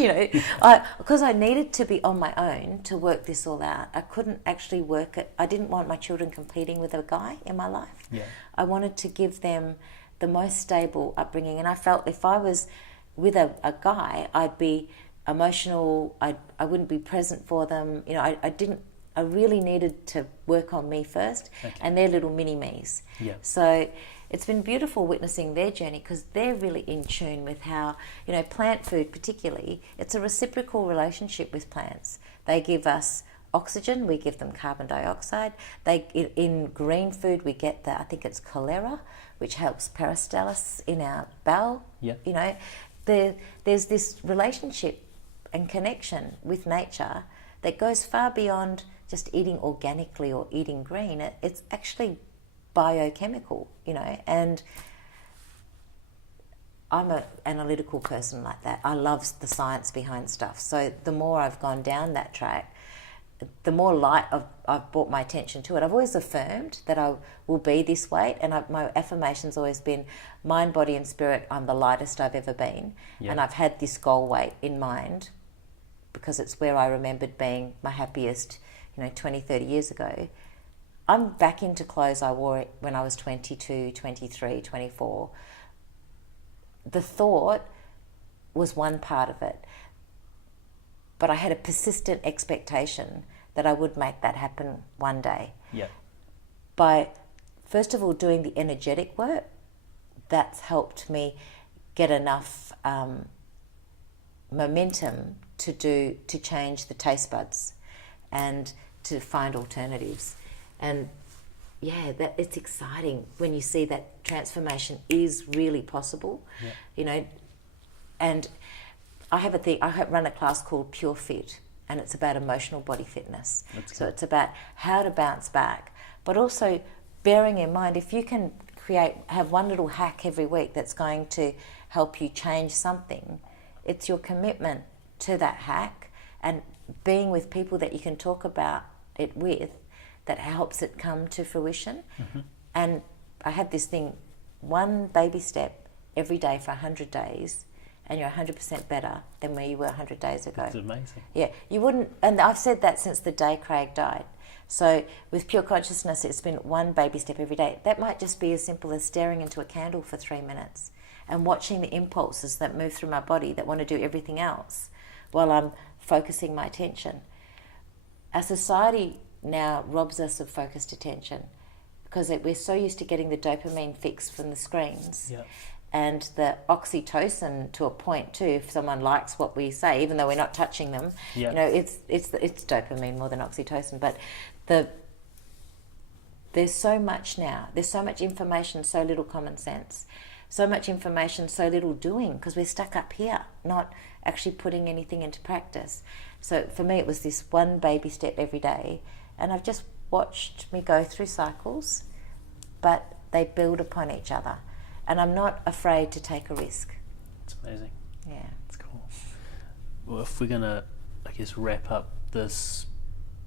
because I needed to be on my own to work this all out. I couldn't actually work it. I didn't want my children competing with a guy in my life. Yeah. I wanted to give them the most stable upbringing, and I felt if I was with a guy, I'd be emotional. I wouldn't be present for them. I really needed to work on me first, and their little mini me's. Yeah. So it's been beautiful witnessing their journey because they're really in tune with how, plant food particularly, it's a reciprocal relationship with plants. They give us oxygen, we give them carbon dioxide. In green food, we get I think it's cholera, which helps peristalsis in our bowel. Yeah. There's this relationship and connection with nature that goes far beyond just eating organically or eating green. It's actually biochemical, and I'm an analytical person like that. I love the science behind stuff. So the more I've gone down that track, the more light I've brought my attention to it. I've always affirmed that I will be this weight, and my affirmation's always been mind, body and spirit, I'm the lightest I've ever been. Yeah. And I've had this goal weight in mind because it's where I remembered being my happiest 20, 30 years ago. I'm back into clothes I wore when I was 22, 23, 24. The thought was one part of it, but I had a persistent expectation that I would make that happen one day. Yeah. By, first of all, doing the energetic work, that's helped me get enough momentum to change the taste buds and to find alternatives. And yeah, that it's exciting when you see that transformation is really possible. Yeah. And I run a class called Pure Fit, and it's about emotional body fitness. So it's about how to bounce back, but also bearing in mind if you can have one little hack every week that's going to help you change something, it's your commitment to that hack and being with people that you can talk about it with that helps it come to fruition. Mm-hmm. And I had this thing, one baby step every day for 100 days, and you're 100% better than where you were 100 days ago. That's amazing. Yeah, you wouldn't, and I've said that since the day Craig died. So with Pure Consciousness, it's been one baby step every day. That might just be as simple as staring into a candle for 3 minutes and watching the impulses that move through my body that want to do everything else while I'm focusing my attention. Our society now robs us of focused attention because we're so used to getting the dopamine fix from the screens. Yeah. And the oxytocin to a point too, if someone likes what we say, even though we're not touching them, Yeah. it's dopamine more than oxytocin. But there's so much now. There's so much information, so little common sense. So much information, so little doing, because we're stuck up here, not actually putting anything into practice. So for me, it was this one baby step every day, and I've just watched me go through cycles, but they build upon each other. And I'm not afraid to take a risk. It's amazing. Yeah. It's cool. Well, if we're going to, I guess, wrap up this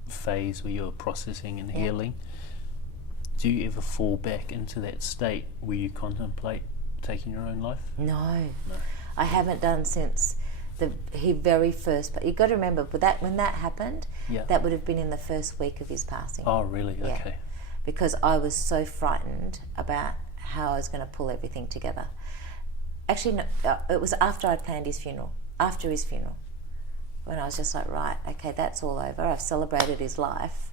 phase where you're processing and healing, do you ever fall back into that state where you contemplate taking your own life? No. I haven't done since the very first. But you've got to remember, when that happened, that would have been in the first week of his passing. Oh, really? Yeah. Okay. Because I was so frightened about how I was going to pull everything together. Actually, no, it was after I'd planned his funeral, when I was just like, right, okay, that's all over. I've celebrated his life.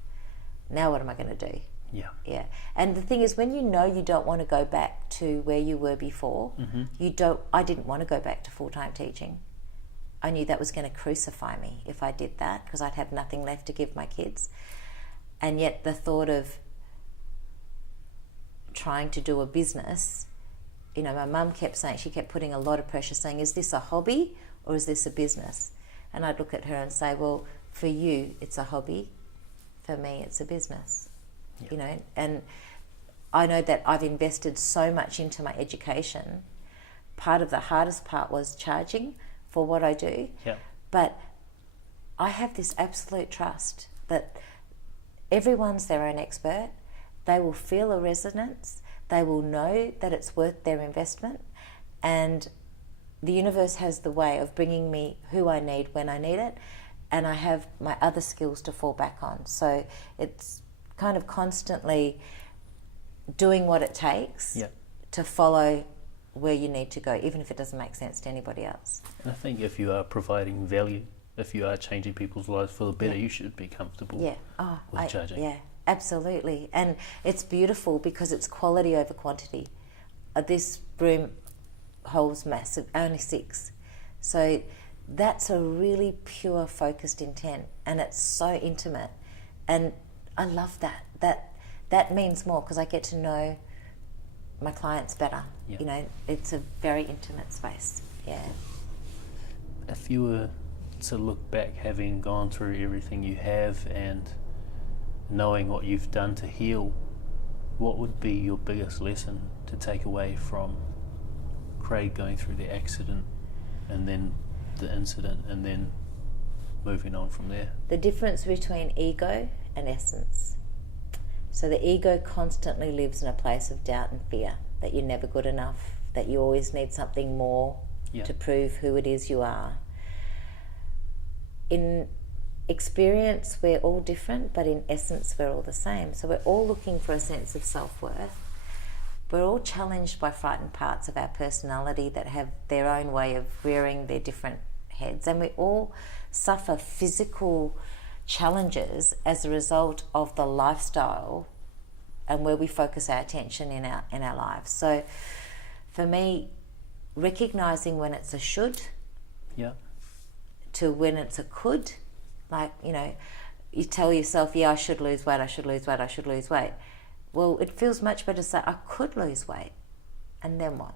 Now what am I going to do? Yeah. Yeah. And the thing is, when you know you don't want to go back to where you were before, I didn't want to go back to full-time teaching. I knew that was going to crucify me if I did that, because I'd have nothing left to give my kids. And yet the thought of trying to do a business, my mum kept saying, she kept putting a lot of pressure saying, is this a hobby or is this a business? And I'd look at her and say, well, for you, it's a hobby. For me, it's a business, and I know that I've invested so much into my education. Part of the hardest part was charging for what I do. Yeah. But I have this absolute trust that everyone's their own expert. They will feel a resonance. They will know that it's worth their investment. And the universe has the way of bringing me who I need when I need it. And I have my other skills to fall back on. So it's kind of constantly doing what it takes to follow where you need to go, even if it doesn't make sense to anybody else. And I think if you are providing value, if you are changing people's lives for the better, you should be comfortable with charging. Yeah, absolutely. And it's beautiful because it's quality over quantity. This room holds massive, only 6. So that's a really pure, focused intent, and it's so intimate. And I love that. That means more because I get to know my clients better. Yeah. It's a very intimate space. Yeah. If you were to look back, having gone through everything you have and knowing what you've done to heal, what would be your biggest lesson to take away from Craig going through the accident and then the incident and then moving on from there? The difference between ego and essence. So the ego constantly lives in a place of doubt and fear, that you're never good enough, that you always need something more to prove who it is you are. In experience, we're all different, but in essence, we're all the same. So we're all looking for a sense of self-worth. We're all challenged by frightened parts of our personality that have their own way of rearing their different heads. And we all suffer physical challenges as a result of the lifestyle and where we focus our attention in our lives. So for me, recognizing when it's a should to when it's a could, like, you tell yourself, I should lose weight, I should lose weight, I should lose weight. Well, it feels much better to say, I could lose weight, and then what?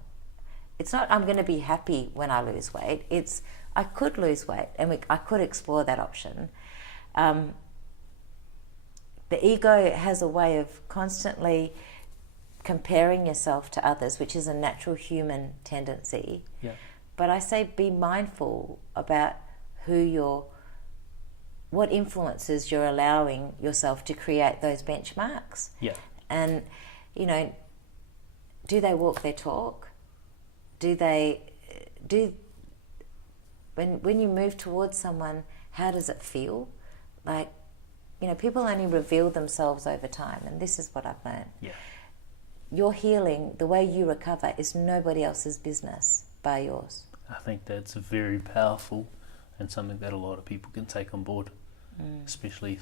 It's not, I'm going to be happy when I lose weight. It's, I could lose weight, and I could explore that option. The ego has a way of constantly comparing yourself to others, which is a natural human tendency. Yeah. But I say be mindful about what influences you're allowing yourself to create those benchmarks. Yeah. And, do they walk their talk? When you move towards someone, how does it feel? Like, people only reveal themselves over time, and this is what I've learned. Yeah. Your healing, the way you recover, is nobody else's business but yours. I think that's very powerful and something that a lot of people can take on board, especially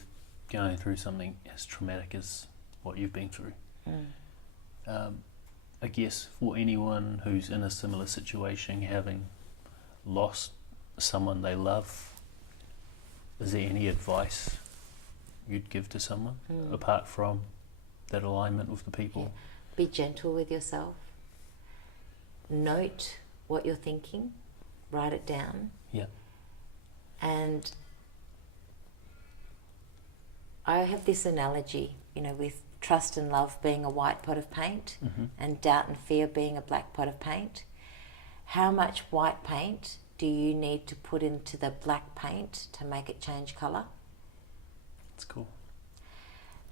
going through something as traumatic as what you've been through. I guess for anyone who's in a similar situation, having lost someone they love, is there any advice you'd give to someone apart from that alignment with the people? Yeah. Be gentle with yourself. Note what you're thinking. Write it down. Yeah. And I have this analogy, with trust and love being a white pot of paint and doubt and fear being a black pot of paint. How much white paint do you need to put into the black paint to make it change colour? That's cool.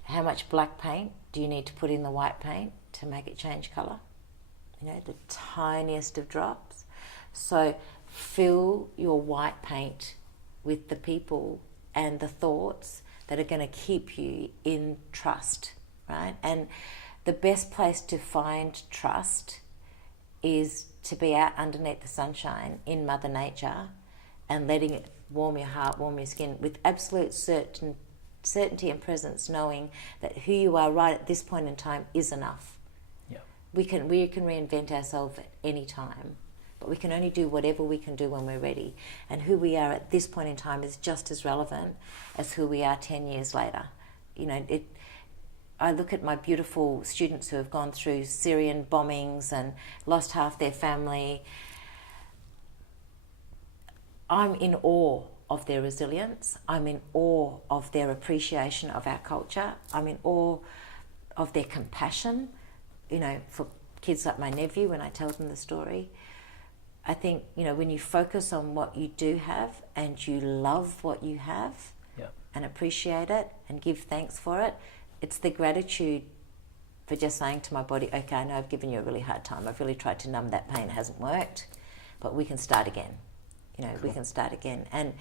How much black paint do you need to put in the white paint to make it change colour? The tiniest of drops. So fill your white paint with the people and the thoughts that are going to keep you in trust, right? And the best place to find trust is to be out underneath the sunshine in Mother Nature and letting it warm your heart, warm your skin with absolute certainty and presence, knowing that who you are right at this point in time is enough. Yeah. We can reinvent ourselves at any time, but we can only do whatever we can do when we're ready. And who we are at this point in time is just as relevant as who we are 10 years later. I look at my beautiful students who have gone through Syrian bombings and lost half their family. I'm in awe of their resilience. I'm in awe of their appreciation of our culture. I'm in awe of their compassion, for kids like my nephew when I tell them the story. I think, when you focus on what you do have and you love what you have and appreciate it and give thanks for it, it's the gratitude for just saying to my body, okay, I know I've given you a really hard time. I've really tried to numb that pain. It hasn't worked, but we can start again. Cool. We can start again. And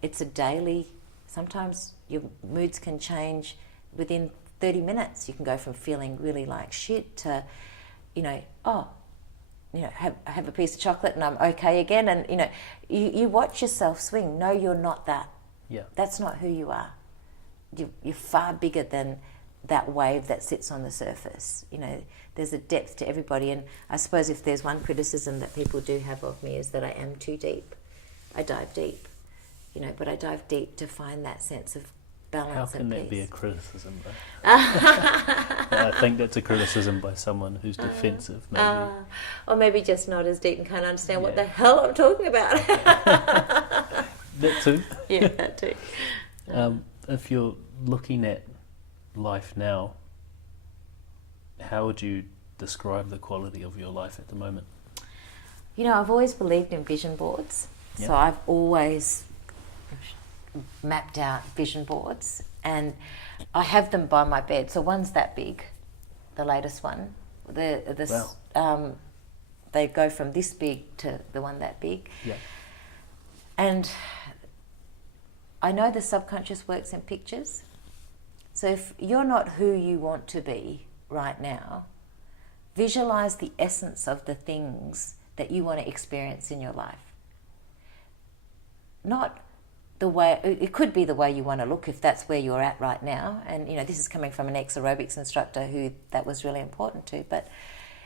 it's a daily, sometimes your moods can change within 30 minutes. You can go from feeling really like shit to, have a piece of chocolate and I'm okay again. And, you watch yourself swing. No, you're not that. Yeah. That's not who you are. You're far bigger than that wave that sits on the surface. There's a depth to everybody. And I suppose if there's one criticism that people do have of me is that I am too deep. I dive deep, but I dive deep to find that sense of balance and peace. How can that be a criticism, though? I think that's a criticism by someone who's defensive, maybe. Or maybe just not as deep and can't understand what the hell I'm talking about. That too. Yeah, that too. If you're looking at life now, how would you describe the quality of your life at the moment? I've always believed in vision boards. Yep. So I've always mapped out vision boards, and I have them by my bed. So one's that big, the latest one. Wow. They go from this big to the one that big. Yeah. And I know the subconscious works in pictures. So if you're not who you want to be right now, visualize the essence of the things that you want to experience in your life. Not the way, it could be the way you want to look if that's where you're at right now. And, this is coming from an ex-aerobics instructor who that was really important to. But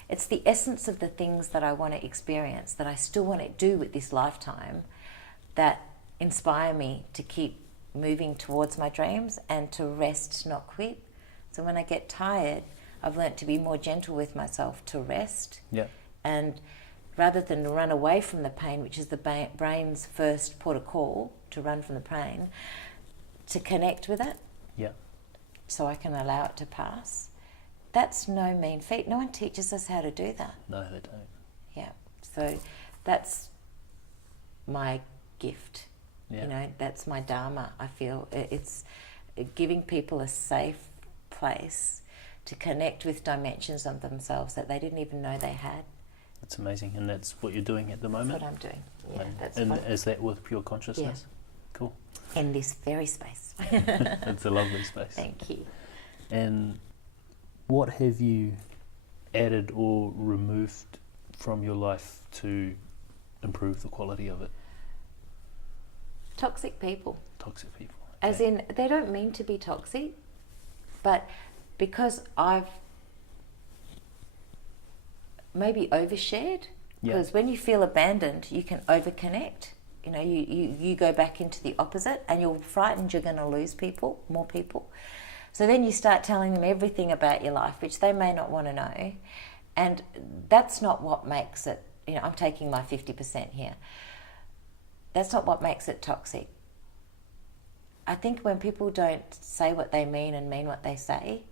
it's the essence of the things that I want to experience, that I still want to do with this lifetime, that inspire me to keep moving towards my dreams and to rest, not quit. So when I get tired, I've learnt to be more gentle with myself, to rest. Yeah. And rather than run away from the pain, which is the brain's first port of call, to run from the pain, to connect with it. Yeah. So I can allow it to pass. That's no mean feat. No one teaches us how to do that. No, they don't. Yeah. So that's my gift. Yeah. That's my dharma, I feel. It's giving people a safe place to connect with dimensions of themselves that they didn't even know they had. That's amazing, and that's what you're doing at the moment? That's what I'm doing, yeah. And is that with pure consciousness? Yeah. Cool. In this very space. It's a lovely space. Thank you. And what have you added or removed from your life to improve the quality of it? Toxic people. Toxic people. Okay. As in, they don't mean to be toxic, but because I've maybe overshared, because when you feel abandoned, you can overconnect. You go back into the opposite, and you're frightened you're going to lose more people. So then you start telling them everything about your life, which they may not want to know, and that's not what makes it. I'm taking my 50% here. That's not what makes it toxic. I think when people don't say what they mean and mean what they say,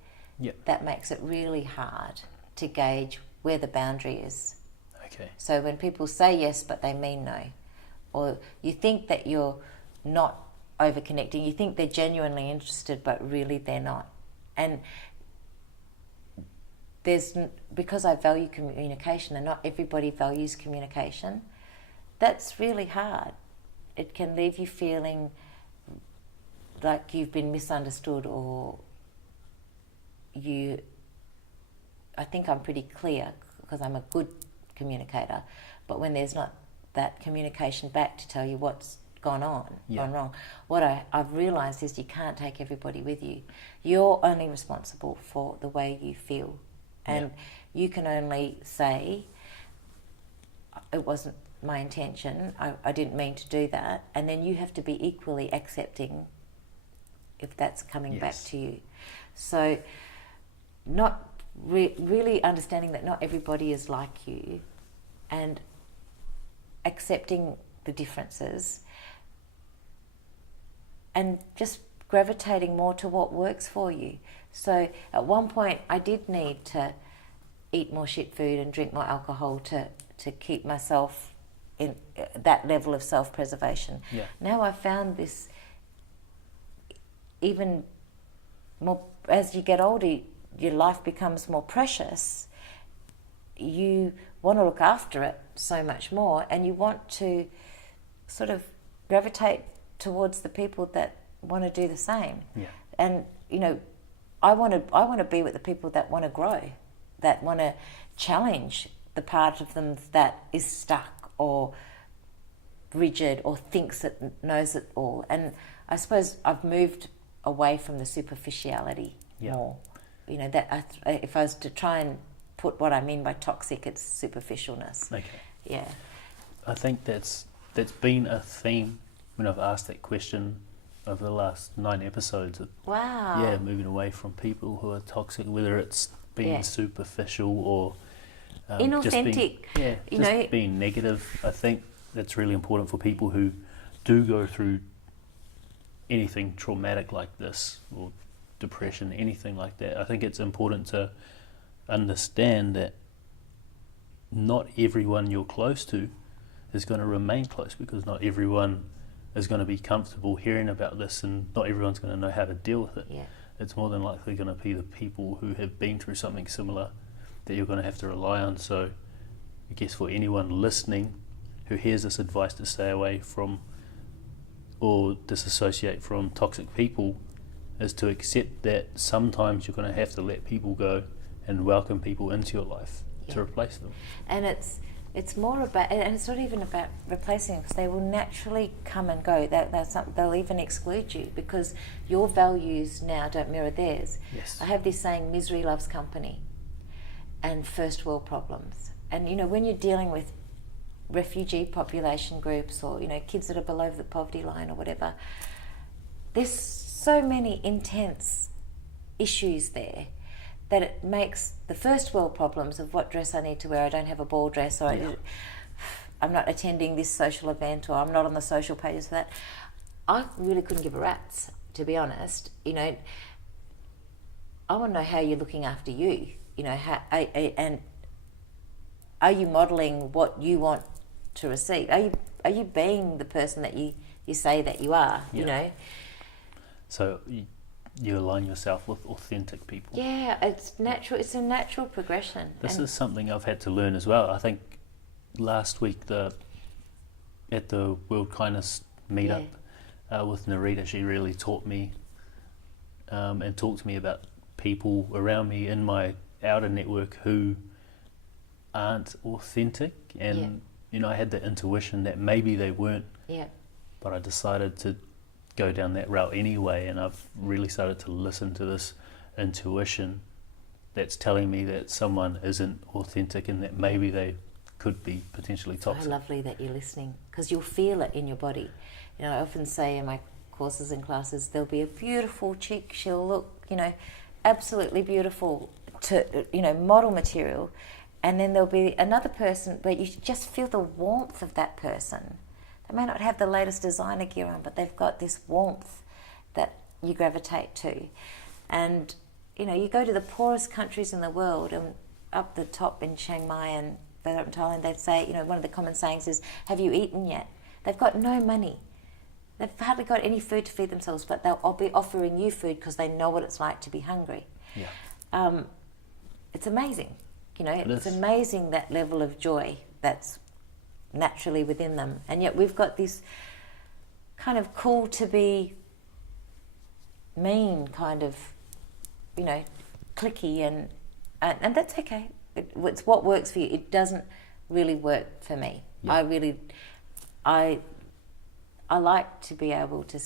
that makes it really hard to gauge where the boundary is. Okay. So when people say yes but they mean no, or you think that you're not over-connecting, you think they're genuinely interested but really they're not. And because I value communication and not everybody values communication, that's really hard. It can leave you feeling like you've been misunderstood, or I think I'm pretty clear because I'm a good communicator, but when there's not that communication back to tell you what's gone wrong, what I've realised is you can't take everybody with you. You're only responsible for the way you feel, and you can only say, it wasn't my intention, I didn't mean to do that, and then you have to be equally accepting if that's coming back to you. So not really understanding that not everybody is like you, and accepting the differences, and just gravitating more to what works for you. So at one point I did need to eat more shit food and drink more alcohol to keep myself in that level of self-preservation. Yeah. Now I've found this even more, as you get older, your life becomes more precious. You want to look after it so much more, and you want to sort of gravitate towards the people that want to do the same. Yeah. And I want to be with the people that want to grow, that want to challenge the part of them that is stuck or rigid or thinks it knows it all. And I suppose I've moved away from the superficiality more. That if I was to try and put what I mean by toxic, it's superficialness. Okay. Yeah. I think that's been a theme when I've asked that question over the last 9 episodes. Wow. Yeah, moving away from people who are toxic, whether it's being superficial or inauthentic. Just being negative. I think that's really important for people who do go through anything traumatic like this, or depression, anything like that. I think it's important to understand that not everyone you're close to is going to remain close, because not everyone is going to be comfortable hearing about this, and not everyone's going to know how to deal with it. Yeah. It's more than likely going to be the people who have been through something similar that you're going to have to rely on. So I guess for anyone listening who hears this advice to stay away from or disassociate from toxic people, is to accept that sometimes you're going to have to let people go and welcome people into your life to replace them. And it's more about, and it's not even about replacing them, because they will naturally come and go. They'll even exclude you because your values now don't mirror theirs. Yes. I have this saying, misery loves company, and first world problems. And when you're dealing with refugee population groups, or kids that are below the poverty line or whatever, there's so many intense issues there that it makes the first world problems of what dress I need to wear. I don't have a ball dress, or I'm not attending this social event, or I'm not on the social pages for that. I really couldn't give a rat's, to be honest. I want to know how you're looking after you. And are you modelling what you want to receive? Are you being the person that you say that you are? So you align yourself with authentic people. Yeah, it's natural. It's a natural progression. This is something I've had to learn as well. I think last week at the World Kindness meetup with Narita, she really taught me and talked to me about people around me in my outer network who aren't authentic, and I had the intuition that maybe they weren't, but I decided to go down that route anyway, and I've really started to listen to this intuition that's telling me that someone isn't authentic and that maybe they could be potentially toxic. So lovely that you're listening, because you'll feel it in your body. I often say in my courses and classes, there'll be a beautiful chick, she'll look, absolutely beautiful to, model material, and then there'll be another person where you just feel the warmth of that person. They may not have the latest designer gear on, but they've got this warmth that you gravitate to. And, you go to the poorest countries in the world, and up the top in Chiang Mai and further up in Thailand, they'd say, one of the common sayings is, have you eaten yet? They've got no money. They've hardly got any food to feed themselves, but they'll be offering you food because they know what it's like to be hungry. Yeah. It's amazing. It's amazing, that level of joy that's naturally within them, and yet we've got this kind of cool to be mean kind of cliquey, and that's okay. It's what works for you. It doesn't really work for me. I like to be able to,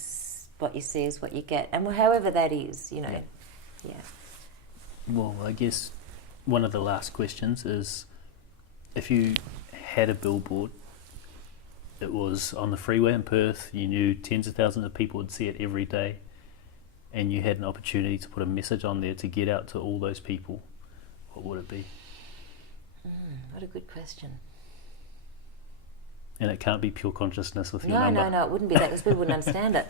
what you see is what you get, and however that is, Well, I guess one of the last questions is, if you had a billboard, it was on the freeway in Perth, you knew tens of thousands of people would see it every day, and you had an opportunity to put a message on there to get out to all those people, what would it be? What a good question. And it can't be pure consciousness with your number. No, it wouldn't be that because people wouldn't understand it.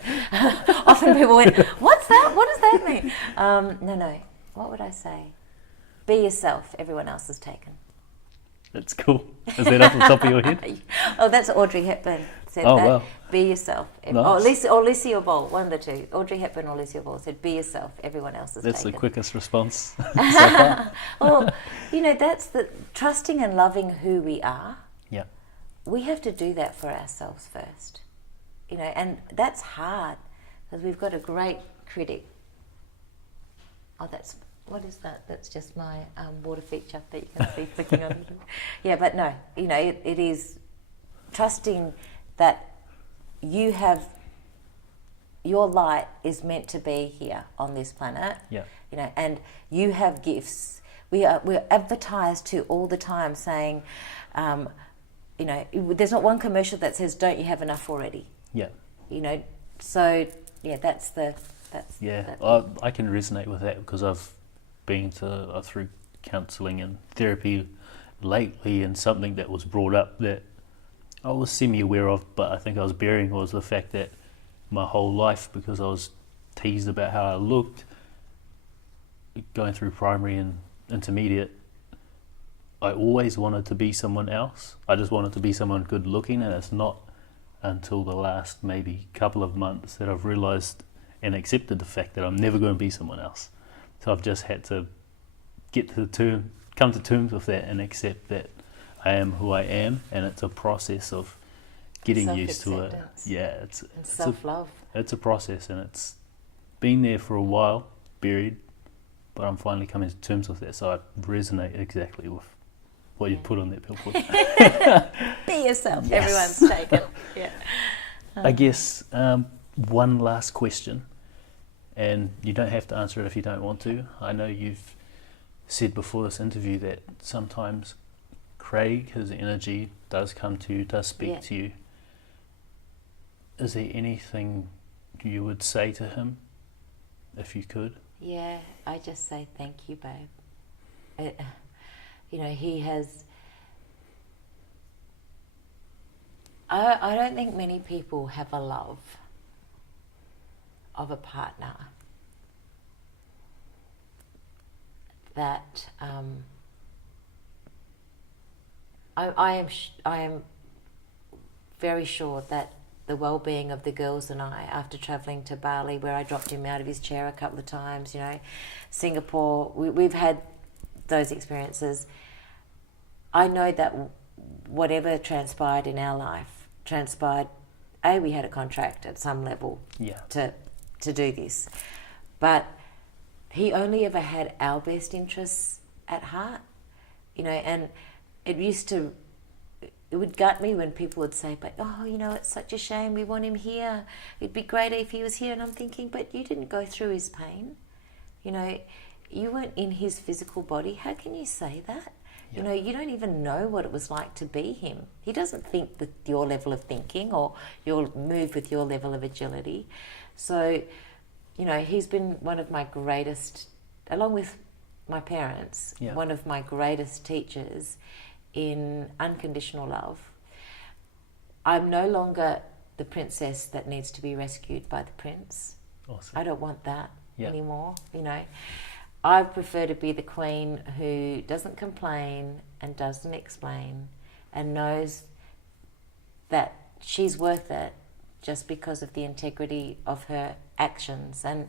Often people went, what's that? What does that mean? No. What would I say? Be yourself. Everyone else is taken. That's cool. Is that off the top of your head? Oh, that's Audrey Hepburn said that. Wow. Be yourself. Nice. Or Lucille Ball, one of the two. Audrey Hepburn or Lucille Ball said, be yourself. Everyone else is That's taken. the quickest response so far. Well, that's the trusting and loving who we are. Yeah. We have to do that for ourselves first, and that's hard because we've got a great critic. Oh, what is that? That's just my water feature that you can see flicking on. Yeah, but no, it is trusting that you have your light is meant to be here on this planet. Yeah. And you have gifts. We're advertised to all the time saying. There's not one commercial that says, don't you have enough already? Yeah. So, that's Yeah, I can resonate with that because I've been through counselling and therapy lately, and something that was brought up that I was semi-aware of, but I think I was burying, was the fact that my whole life, because I was teased about how I looked, going through primary and intermediate, I always wanted to be someone else. I just wanted to be someone good looking, and it's not until the last maybe couple of months that I've realised and accepted the fact that I'm never going to be someone else. So I've just had to come to terms with that and accept that I am who I am, and it's a process of getting used to it. Yeah, it's self-love. It's a process, and it's been there for a while, buried, but I'm finally coming to terms with it. So I resonate exactly with what you put on that billboard. Be yourself. Yes. Everyone's taken. Yeah. I guess one last question, and you don't have to answer it if you don't want to. I know you've said before this interview that sometimes Craig, his energy does come to you, does speak to you. Is there anything you would say to him, if you could? Yeah, I just say thank you, babe. He has... I don't think many people have a love of a partner that I am very sure that the well-being of the girls and I, after travelling to Bali, where I dropped him out of his chair a couple of times, Singapore, we've had those experiences. I know that whatever transpired in our life transpired. We had a contract at some level to do this, but he only ever had our best interests at heart, and it would gut me when people would say, but it's such a shame, we want him here, it'd be great if he was here. And I'm thinking, but you didn't go through his pain, you weren't in his physical body. How can you say that? Yeah. You don't even know what it was like to be him. He doesn't think with your level of thinking, or you'll move with your level of agility. So, he's been one of my greatest, along with my parents, one of my greatest teachers in unconditional love. I'm no longer the princess that needs to be rescued by the prince. Awesome. I don't want that anymore, I prefer to be the queen who doesn't complain and doesn't explain and knows that she's worth it just because of the integrity of her actions. And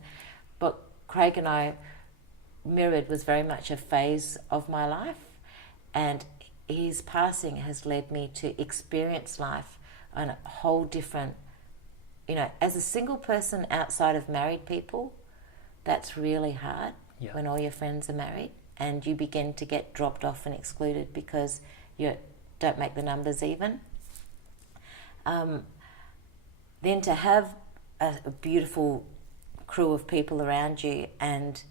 what Craig and I mirrored was very much a phase of my life, and his passing has led me to experience life on a whole different, as a single person outside of married people, that's really hard. When all your friends are married and you begin to get dropped off and excluded because you don't make the numbers even. Then to have a beautiful crew of people around you and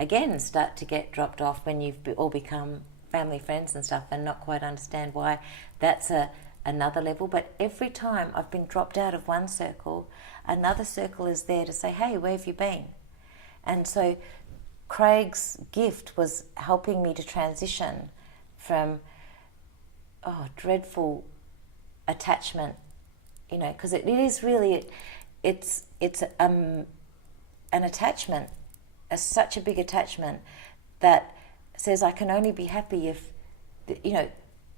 again start to get dropped off when you've all become family friends and stuff and not quite understand why, that's a another level. But every time I've been dropped out of one circle, another circle is there to say, hey, where have you been? And so Craig's gift was helping me to transition from dreadful attachment, because it is really, it's an attachment, such a big attachment that says I can only be happy if,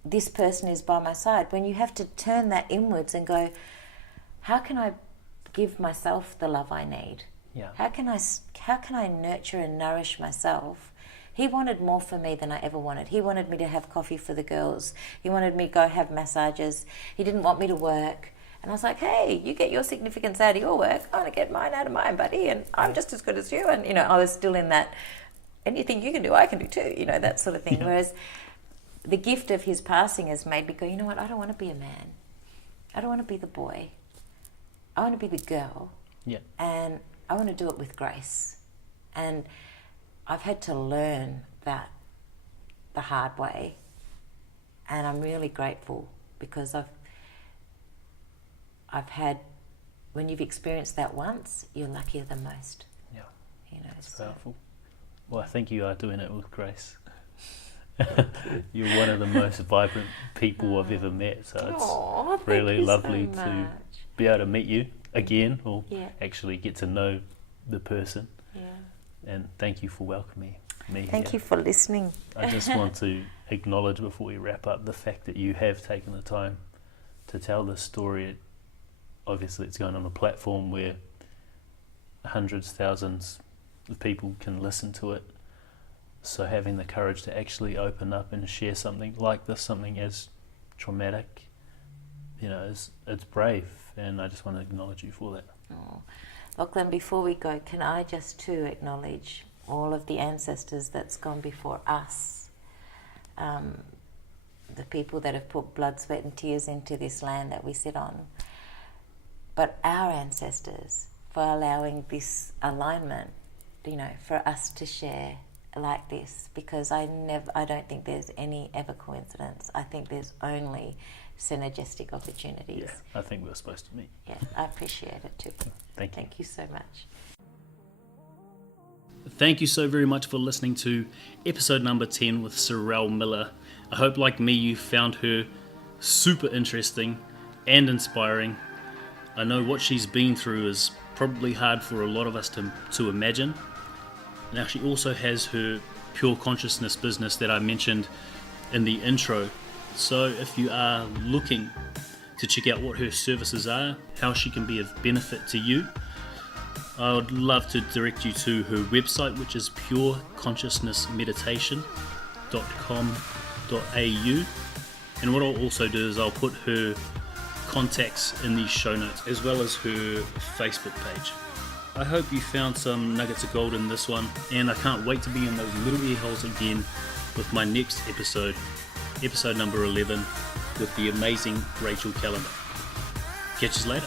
this person is by my side. When you have to turn that inwards and go, how can I give myself the love I need? Yeah. How can I nurture and nourish myself? He wanted more for me than I ever wanted. He wanted me to have coffee for the girls. He wanted me to go have massages. He didn't want me to work. And I was like, hey, you get your significance out of your work. I want to get mine out of mine, buddy. And I'm just as good as you. And, I was still in that, anything you can do, I can do too, that sort of thing. Yeah. Whereas the gift of his passing has made me go, you know what, I don't want to be a man. I don't want to be the boy. I want to be the girl. Yeah. And I want to do it with grace. And I've had to learn that the hard way. And I'm really grateful because I've had, when you've experienced that once, you're luckier than most. Yeah. It's so powerful. Well, I think you are doing it with grace. You're one of the most vibrant people I've ever met, so it's really lovely to be able to meet you again, or actually get to know the person. Yeah. And thank you for welcoming me. Thank you for listening. I just want to acknowledge before we wrap up the fact that you have taken the time to tell this story. Obviously it's going on a platform where hundreds, thousands of people can listen to it. So having the courage to actually open up and share something like this, something as traumatic, it's brave, and I just want to acknowledge you for that. Oh. Lachlan, before we go, can I just too acknowledge all of the ancestors that's gone before us, the people that have put blood, sweat and tears into this land that we sit on, but our ancestors for allowing this alignment, for us to share like this, because I don't think there's any ever coincidence. I think there's only synergistic opportunities. Yeah, I think we're supposed to meet. Yeah, I appreciate it too. Thank you. Thank you so much. Thank you so very much for listening to episode number 10 with Sorelle Miller. I hope, like me, you found her super interesting and inspiring. I know what she's been through is probably hard for a lot of us to imagine. Now, she also has her pure consciousness business that I mentioned in the intro. So if you are looking to check out what her services are, how she can be of benefit to you, I would love to direct you to her website, which is pureconsciousnessmeditation.com.au. And what I'll also do is I'll put her contacts in the show notes, as well as her Facebook page. I hope you found some nuggets of gold in this one, and I can't wait to be in those little ear holes again with my next episode number 11, with the amazing Rachel Callender. Catch us later.